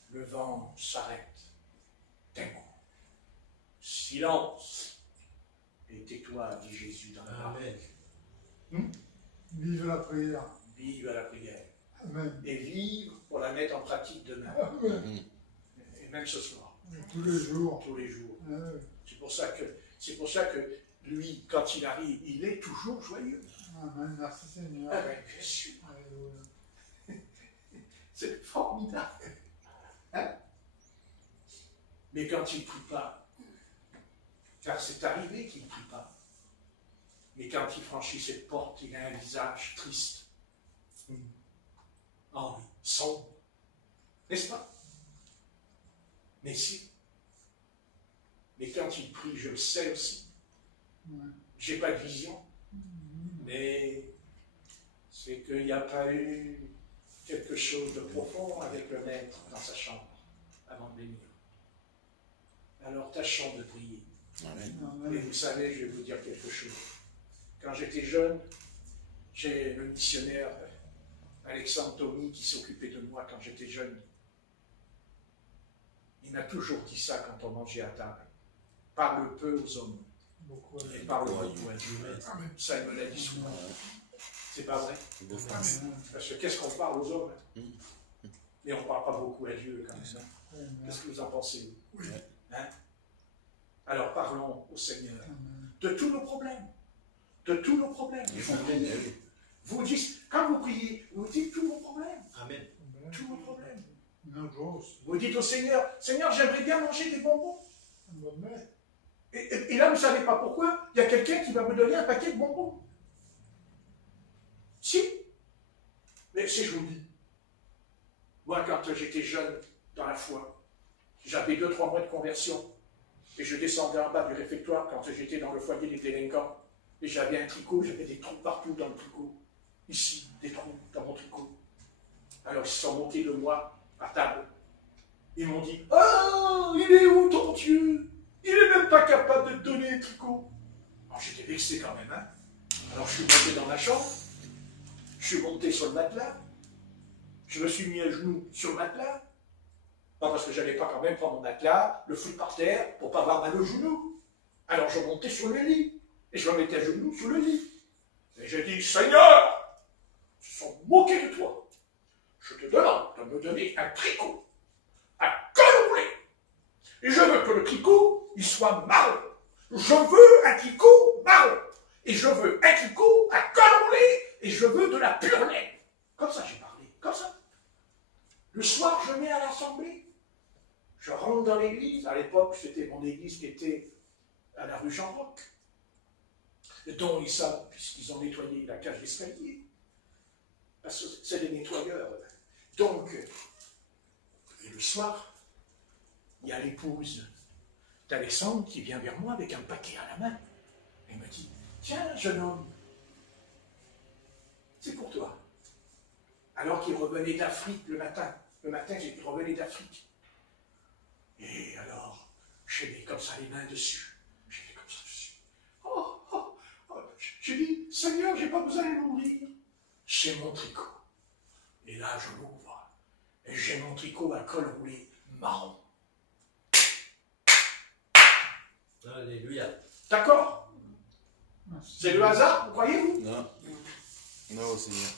le vent s'arrête. D'un coup. Silence. Et tais-toi, dit Jésus dans la barque. Vive la prière. Vive à la prière. Amen. Et vivre pour la mettre en pratique demain. Amen. Et même ce soir. Tous les jours. Tous les jours. Amen. C'est pour ça que lui, quand il arrive, il est toujours joyeux. Amen. Merci Seigneur. Ah ben, bien sûr. Alléluia. C'est formidable. Hein? Mais quand il ne prie pas, car c'est arrivé qu'il ne prie pas, mais quand il franchit cette porte, il a un visage triste. Oh oui, sombre. N'est-ce pas? Mais si. Mais quand il prie, je le sais aussi. Je n'ai pas de vision. Mais c'est qu'il n'y a pas eu quelque chose de profond avec le maître dans sa chambre avant de venir. Alors tâchons de prier. Amen. Et vous savez, je vais vous dire quelque chose. Quand j'étais jeune, j'ai le missionnaire Alexandre Tommy qui s'occupait de moi quand j'étais jeune. Il m'a toujours dit ça quand on mangeait à table. Parle peu aux hommes Beaucoup. et parle beaucoup à Dieu. Ça, il me l'a dit souvent. C'est pas vrai? Parce que qu'est-ce qu'on parle aux hommes? Mais on ne parle pas beaucoup à Dieu quand même. Amen. Qu'est-ce que vous en pensez? Oui. Hein? Alors parlons au Seigneur Amen. de tous nos problèmes. De tous nos problèmes. Vous dites, quand vous priez, vous dites tous vos problèmes. Amen. Tous vos problèmes. Nos jours. Vous dites au Seigneur, Seigneur, j'aimerais bien manger des bonbons. Amen. Et là, vous ne savez pas pourquoi, il y a quelqu'un qui va me donner un paquet de bonbons. Si. Mais si je vous dis, moi, quand j'étais jeune dans la foi, j'avais 2-3 mois de conversion, et je descendais en bas du réfectoire quand j'étais dans le foyer des délinquants, et j'avais un tricot, j'avais des trous partout dans le tricot. Ici, des trous dans mon tricot. Alors ils se sont moqués de moi à table. Ils m'ont dit, « Oh, il est où ton Dieu? Il n'est même pas capable de te donner un tricot. » Alors j'étais vexé quand même, hein. Alors je suis monté dans ma chambre, je suis monté sur le matelas, je me suis mis à genoux sur le matelas, pas parce que je n'allais pas quand même prendre mon matelas, le foutre par terre pour ne pas avoir mal aux genoux. Alors je montais sur le lit, et je me mettais à genoux sur le lit. Et j'ai dit, Seigneur, ils se sont moqués de toi. Je te demande de me donner un tricot à col roulé. Et je veux que le tricot, il soit marron. Je veux un tricot marron. Et je veux un tricot à col roulé. Et je veux de la pure laine. Comme ça, j'ai parlé. Comme ça. Le soir, je viens à l'assemblée. Je rentre dans l'église. À l'époque, c'était mon église qui était à la rue Jean-Roch, dont ils savent, puisqu'ils ont nettoyé la cage d'escalier. Parce que c'est des nettoyeurs. Donc, et le soir, il y a l'épouse d'Alexandre qui vient vers moi avec un paquet à la main. Elle me dit, tiens, jeune homme, c'est pour toi. Alors qu'il revenait d'Afrique le matin. Le matin, il revenait d'Afrique. Et alors, J'ai mis comme ça les mains dessus. J'ai mis comme ça dessus. J'ai dit, Seigneur, j'ai pas besoin de l'ouvrir. C'est mon tricot. Et là, je l'ouvre. Et j'ai mon tricot à col roulé marron. Alléluia. D'accord? Merci. C'est le hasard, vous croyez-vous? Non. Non, Seigneur.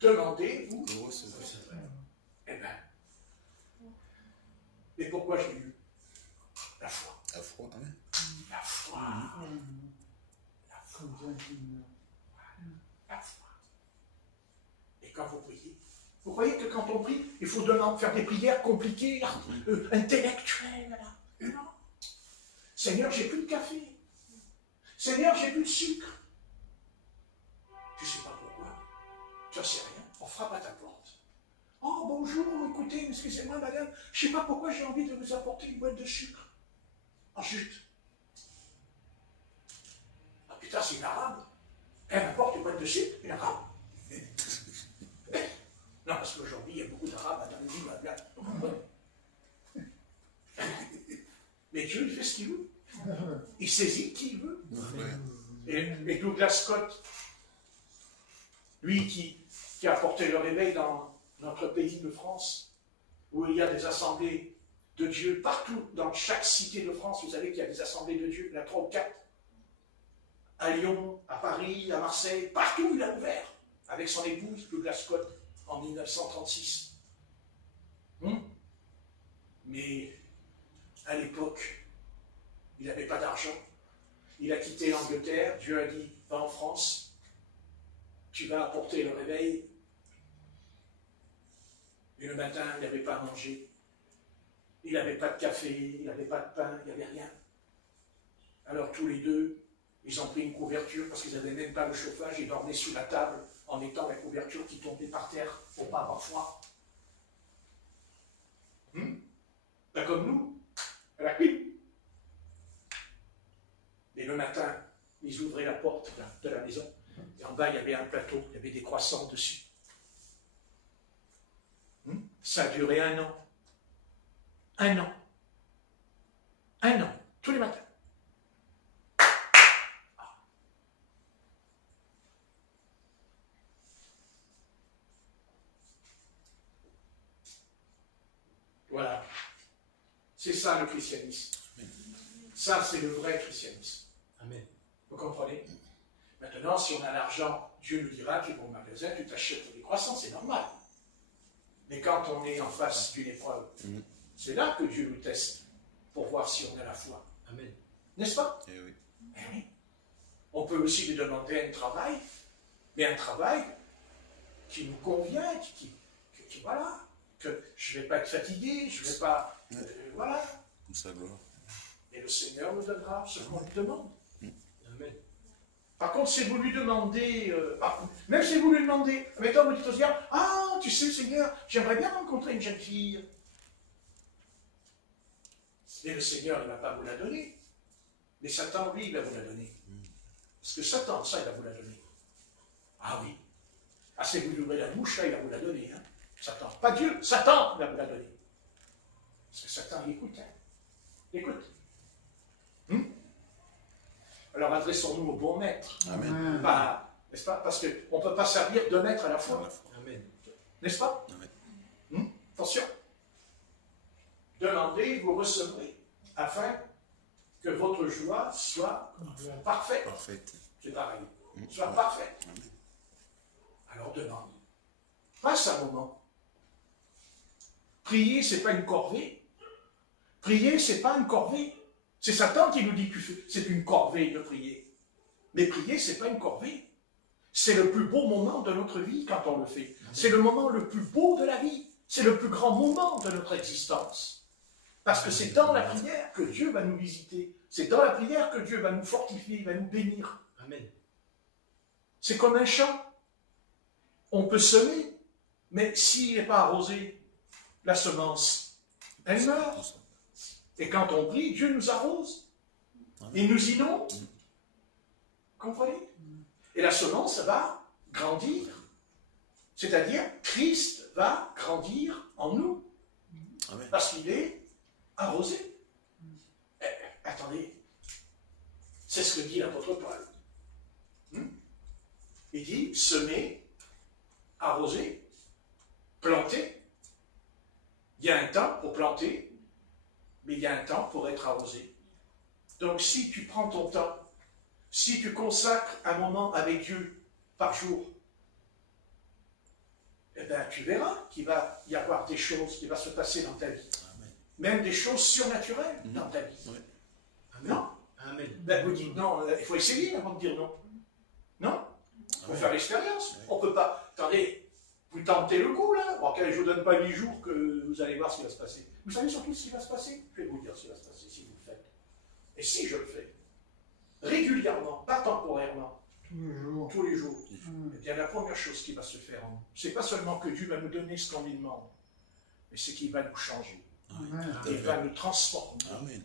Demandez, vous. Nous recevons. Eh bien. Et pourquoi j'ai eu la foi? La foi. Amen. La foi. La foi. Comme ça, Seigneur. La foi. Et quand vous priez, vous croyez que quand on prie, il faut faire des prières compliquées, intellectuelles, là? Non. Seigneur, j'ai plus de café. Seigneur, j'ai plus de sucre. Tu ne sais pas pourquoi. Tu n'en sais rien. On frappe à ta porte. Oh, bonjour, écoutez, excusez-moi, madame. Je ne sais pas pourquoi j'ai envie de vous apporter une boîte de sucre. En chute. Ah putain, c'est une arabe. Elle m'apporte une boîte de sucre, une arabe. Non, parce qu'aujourd'hui, il y a beaucoup d'arabes dans le livre. Mais Dieu, il fait ce qu'il veut. Il saisit qui il veut. Et Douglas Scott, lui qui a apporté le réveil dans notre pays de France, où il y a des assemblées de Dieu partout, dans chaque cité de France, vous savez qu'il y a des assemblées de Dieu, il y en a 3 ou 4. À Lyon, à Paris, à Marseille, partout il a ouvert, avec son épouse Douglas Scott, en 1936. Mais à l'époque, il n'avait pas d'argent. Il a quitté l'Angleterre. Dieu a dit, va en France, tu vas apporter le réveil. Et le matin, il n'avait pas à manger. Il n'avait pas de café, il n'avait pas de pain, il n'y avait rien. Alors tous les deux, ils ont pris une couverture parce qu'ils n'avaient même pas le chauffage. Ils dormaient sous la table en mettant la couverture qui tombait par terre pour ne pas avoir froid. Pas comme nous, à la cuite. Et le matin, ils ouvraient la porte de la maison. Et en bas, il y avait un plateau, il y avait des croissants dessus. Ça a duré 1 an. 1 an. 1 an, tous les matins. Voilà. C'est ça le christianisme. Ça, c'est le vrai christianisme. Amen. Vous comprenez? Maintenant, si on a l'argent, Dieu nous dira, tu vas au magasin, tu t'achètes des croissants, c'est normal. Mais quand on est en face d'une épreuve, c'est là que Dieu nous teste pour voir si on a la foi. Amen. N'est-ce pas? Eh oui. Eh oui. On peut aussi lui demander un travail, mais un travail qui nous convient, qui voilà, que je ne vais pas être fatigué, je ne vais pas... voilà. Pour sa gloire. Et le Seigneur nous donnera ce qu'on lui demande. Amen. Par contre, si vous lui demandez, même si vous lui demandez, mettons, vous dites au Seigneur, ah, tu sais, Seigneur, j'aimerais bien rencontrer une jeune fille. Et le Seigneur, il ne va pas vous la donner. Mais Satan, lui, il va vous la donner. Parce que Satan, ça, il va vous la donner. Ah oui. Ah, si vous lui ouvrez la bouche, là, il va vous la donner. Hein. Satan. Pas Dieu, Satan, il va vous la donner. Parce que Satan, il écoute. Hein. Il écoute. Alors adressons-nous au bon maître. Amen. Pas, n'est-ce pas? Parce qu'on ne peut pas servir 2 maîtres à la fois. Amen. N'est-ce pas? Amen. Attention. Demandez, vous recevrez, afin que votre joie soit parfaite. Parfaite. C'est pareil. Soit parfaite. Amen. Alors demande. Passe un moment. Prier, ce n'est pas une corvée. Prier, ce n'est pas une corvée. C'est Satan qui nous dit que c'est une corvée de prier. Mais prier, ce n'est pas une corvée. C'est le plus beau moment de notre vie quand on le fait. C'est le moment le plus beau de la vie. C'est le plus grand moment de notre existence. Parce que c'est dans la prière que Dieu va nous visiter. C'est dans la prière que Dieu va nous fortifier, va nous bénir. Amen. C'est comme un champ. On peut semer, mais s'il n'est pas arrosé, la semence, elle meurt. Et quand on prie, Dieu nous arrose. Il nous inonde. Comprenez? Et la semence va grandir. C'est-à-dire, Christ va grandir en nous. Amen. Parce qu'il est arrosé. Attendez, c'est ce que dit l'apôtre Paul. Il dit semer, arroser, planter. Il y a un temps pour planter, mais il y a un temps pour être arrosé. Donc si tu prends ton temps, si tu consacres un moment avec Dieu par jour, eh bien, tu verras qu'il va y avoir des choses qui vont se passer dans ta vie. Amen. Même des choses surnaturelles dans ta vie. Ouais. Amen. Non? Amen. Ben, vous dites non, il faut essayer avant de dire non. Non? Il faut Amen. faire l'expérience. Ouais. On ne peut pas. Attendez, vous tentez le coup là. Ok, je ne vous donne pas 8 jours que vous allez voir ce qui va se passer. Vous savez surtout ce qui va se passer? Je vais vous dire ce qui va se passer si vous le faites. Et si je le fais, régulièrement, pas temporairement, Tous les jours. tous les jours, eh bien la première chose qui va se faire en nous, c'est pas seulement que Dieu va nous donner ce qu'on lui demande, mais c'est qu'il va nous changer. Amen. Il va nous transformer. Amen.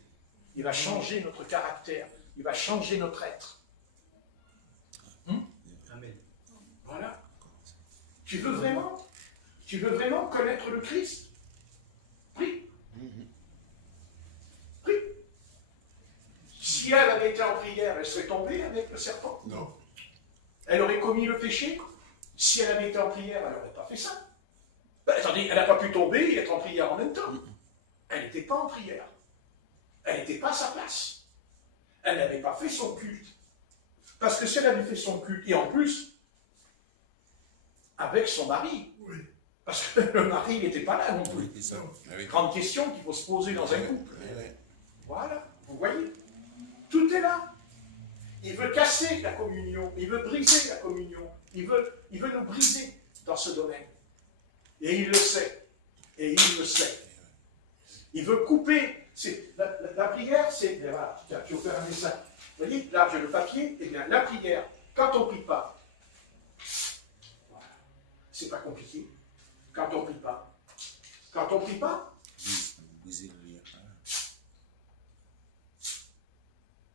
Il va changer notre caractère. Il va changer notre être. Amen. Voilà. Tu veux vraiment connaître le Christ? Prie. Prie. Si elle avait été en prière, elle serait tombée avec le serpent. Non. Elle aurait commis le péché. Si elle avait été en prière, elle n'aurait pas fait ça. Ben, attendez, elle n'a pas pu tomber et être en prière en même temps. Elle n'était pas en prière. Elle n'était pas à sa place. Elle n'avait pas fait son culte. Parce que si elle avait fait son culte, et en plus, avec son mari, parce que le mari n'était pas là non plus. Oui, c'est ça. Ah oui. Grande question qu'il faut se poser dans un couple. Ouais, ouais. Voilà, vous voyez, tout est là. Il veut casser la communion, il veut briser la communion, il veut nous briser dans ce domaine. Et il le sait, et il le sait. Il veut couper. La prière, c'est... Voilà, tiens, je vais vous faire un dessin. Vous voyez, là j'ai le papier, et bien la prière, quand on ne prie pas, voilà, c'est pas compliqué. Quand on ne prie pas. Quand on ne prie pas, Briser le lien.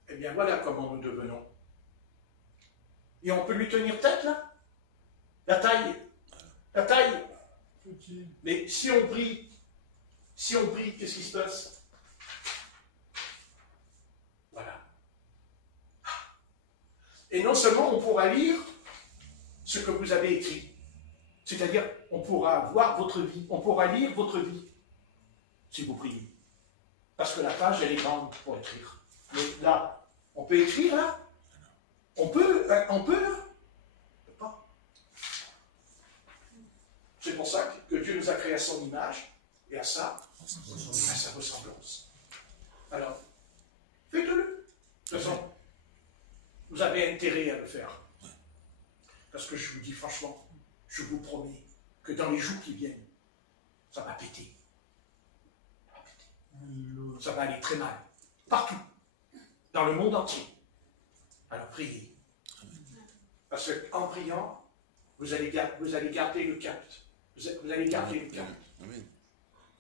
eh bien voilà comment nous devenons. Et on peut lui tenir tête là. La taille. La taille. Petit. Mais si on prie, qu'est-ce qui se passe? Voilà. Et non seulement on pourra lire ce que vous avez écrit, c'est-à-dire on pourra voir votre vie, on pourra lire votre vie, si vous priez. Parce que la page, elle est grande pour écrire. Mais là, on peut écrire là? On peut là? On peut pas. C'est pour ça que Dieu nous a créés à son image et à sa ressemblance. Alors, faites-le. De toute façon, vous avez intérêt à le faire. Parce que je vous dis franchement, je vous promets que dans les jours qui viennent, ça va péter. Alléluia. Ça va aller très mal. Partout. Dans le monde entier. Alors priez. Parce qu'en priant, vous allez garder le cap. Vous allez garder le cap. Amen.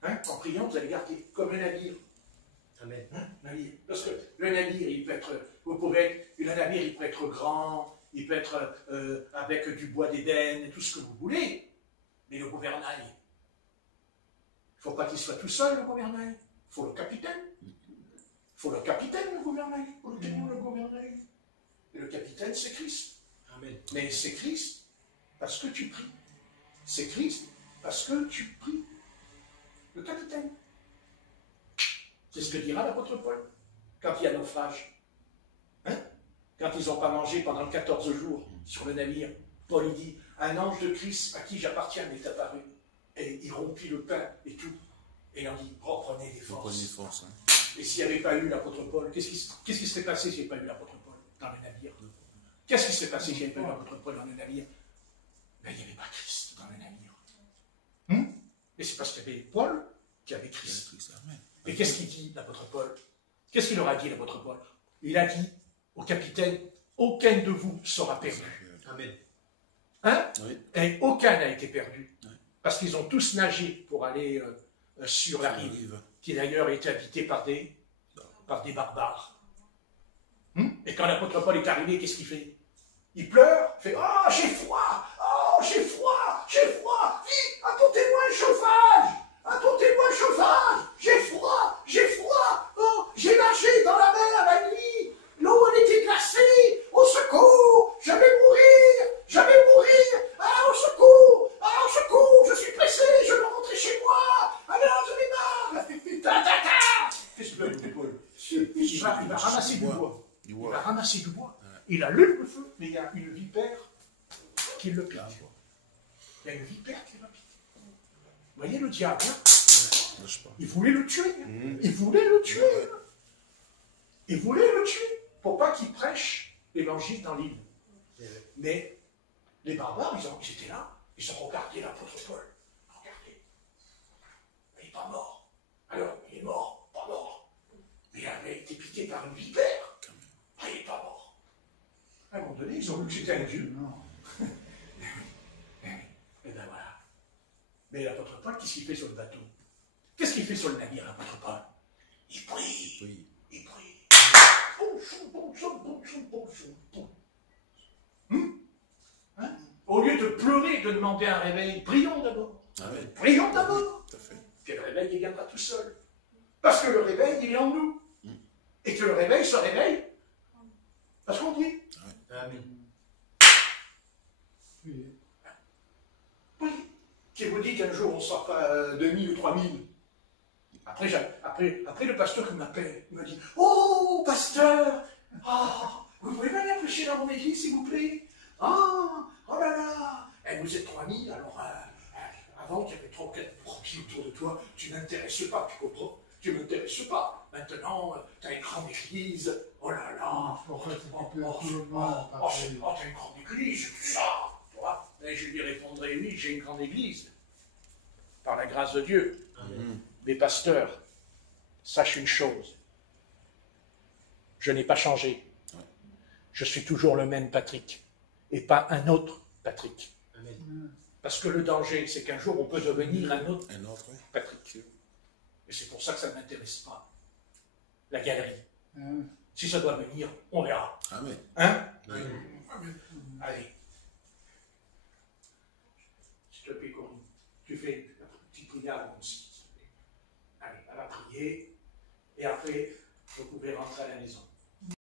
Hein? En priant, vous allez garder comme un navire. Amen. Hein? Navire. Parce que le navire, il peut être, le navire, il peut être grand, il peut être avec du bois d'Éden et tout ce que vous voulez. Mais le gouvernail, il ne faut pas qu'il soit tout seul, le gouvernail. Il faut le capitaine. Il faut le capitaine, le gouvernail. Il faut le tenir, le gouvernail. Et le capitaine, c'est Christ. Amen. Mais c'est Christ parce que tu pries. C'est Christ parce que tu pries. Le capitaine. C'est ce que dira l'apôtre Paul quand il y a naufrage. Hein? Quand ils n'ont pas mangé pendant 14 jours sur le navire, Paul il dit, un ange de Christ à qui j'appartiens m'est apparu. Et il rompit le pain et tout. Et il en dit, reprenez des Vous prenez forces. force. Hein. Et s'il n'y avait pas eu l'apôtre Paul, qu'est-ce qui serait passé s'il n'y avait pas eu l'apôtre Paul dans le navire? Qu'est-ce qui serait passé s'il n'y avait pas eu l'apôtre Paul dans le navire? Ben, il n'y avait pas Christ dans le navire. Et c'est parce qu'il y avait Paul qui avait Christ. Amen. Et qu'est-ce qu'il dit, l'apôtre Paul? Qu'est-ce qu'il leur a dit, l'apôtre Paul? Il a dit au capitaine, aucun de vous sera perdu. Amen. Hein? Oui. Et aucun n'a été perdu. Oui. Parce qu'ils ont tous nagé pour aller sur la rive, qui d'ailleurs était habitée par des barbares. Et quand l'apôtre Paul est arrivé, qu'est-ce qu'il fait? Il pleure, il fait, oh, j'ai froid, oh, j'ai froid, j'ai froid, vite, apportez-moi un chauffage, apportez-moi un chauffage, j'ai froid, oh, j'ai nagé dans la mer la nuit, l'eau elle était glacée, au secours, je vais mourir, ah au secours, je suis pressé, je veux rentrer chez moi, alors j'en ai marre, Qu'est-ce que tu veux, Paul? Il va ramasser du bois. Il va ramasser du bois. Il allume le feu, mais il y a une vipère qui le pique. Il y a une vipère qui le pique. Vous voyez le diable, hein? Il voulait le tuer. Il voulait le tuer. Il voulait le tuer pour pas qu'il prêche l'évangile dans l'île. Mais les barbares, ils étaient là. Ils ont regardé l'apôtre Paul. Regardez. Il n'est pas mort. Alors, il est mort, pas mort. Mais il avait été piqué par une vipère. Ah, il n'est pas mort. À un moment donné, ils ont vu que c'était un dieu. Et bien voilà. Mais l'apôtre Paul, qu'est-ce qu'il fait sur le bateau? Qu'est-ce qu'il fait sur le navire, l'apôtre Paul? Il prie. Il prie. Hein? Au lieu de pleurer, de demander un réveil, prions d'abord. Amen. Prions d'abord. Tout à fait. Puis le réveil, il ne vient pas tout seul. Parce que le réveil, il est en nous. Et que le réveil se réveille parce qu'on prie. Amen. Oui. Qui vous dit qu'un jour on sort pas 2000 ou 3000. Après, le pasteur qui m'appelle, il m'a dit: oh, pasteur, vous pouvez venir prêcher dans mon église, s'il vous plaît? Oh là là, vous êtes 3000, alors avant qu'il y avait 3000 autour de toi, tu n'intéresses pas, tu comprends? Tu ne m'intéresses pas. Maintenant, tu as une grande église, oh là là, t'as une grande église, tout ça. Et je lui répondrai: oui, j'ai une grande église, par la grâce de Dieu. Mais pasteur, sache une chose, je n'ai pas changé. Je suis toujours le même Patrick, et pas un autre Patrick. Amen. Parce que le danger, c'est qu'un jour, on peut devenir un autre Patrick. Et c'est pour ça que ça ne m'intéresse pas. La galerie. Si ça doit venir, on verra. Amen. Hein? Amen. Allez. S'il te plaît, Corinne, tu fais la petite prière aussi. Allez, elle va prier. Et après, vous pouvez rentrer à la maison.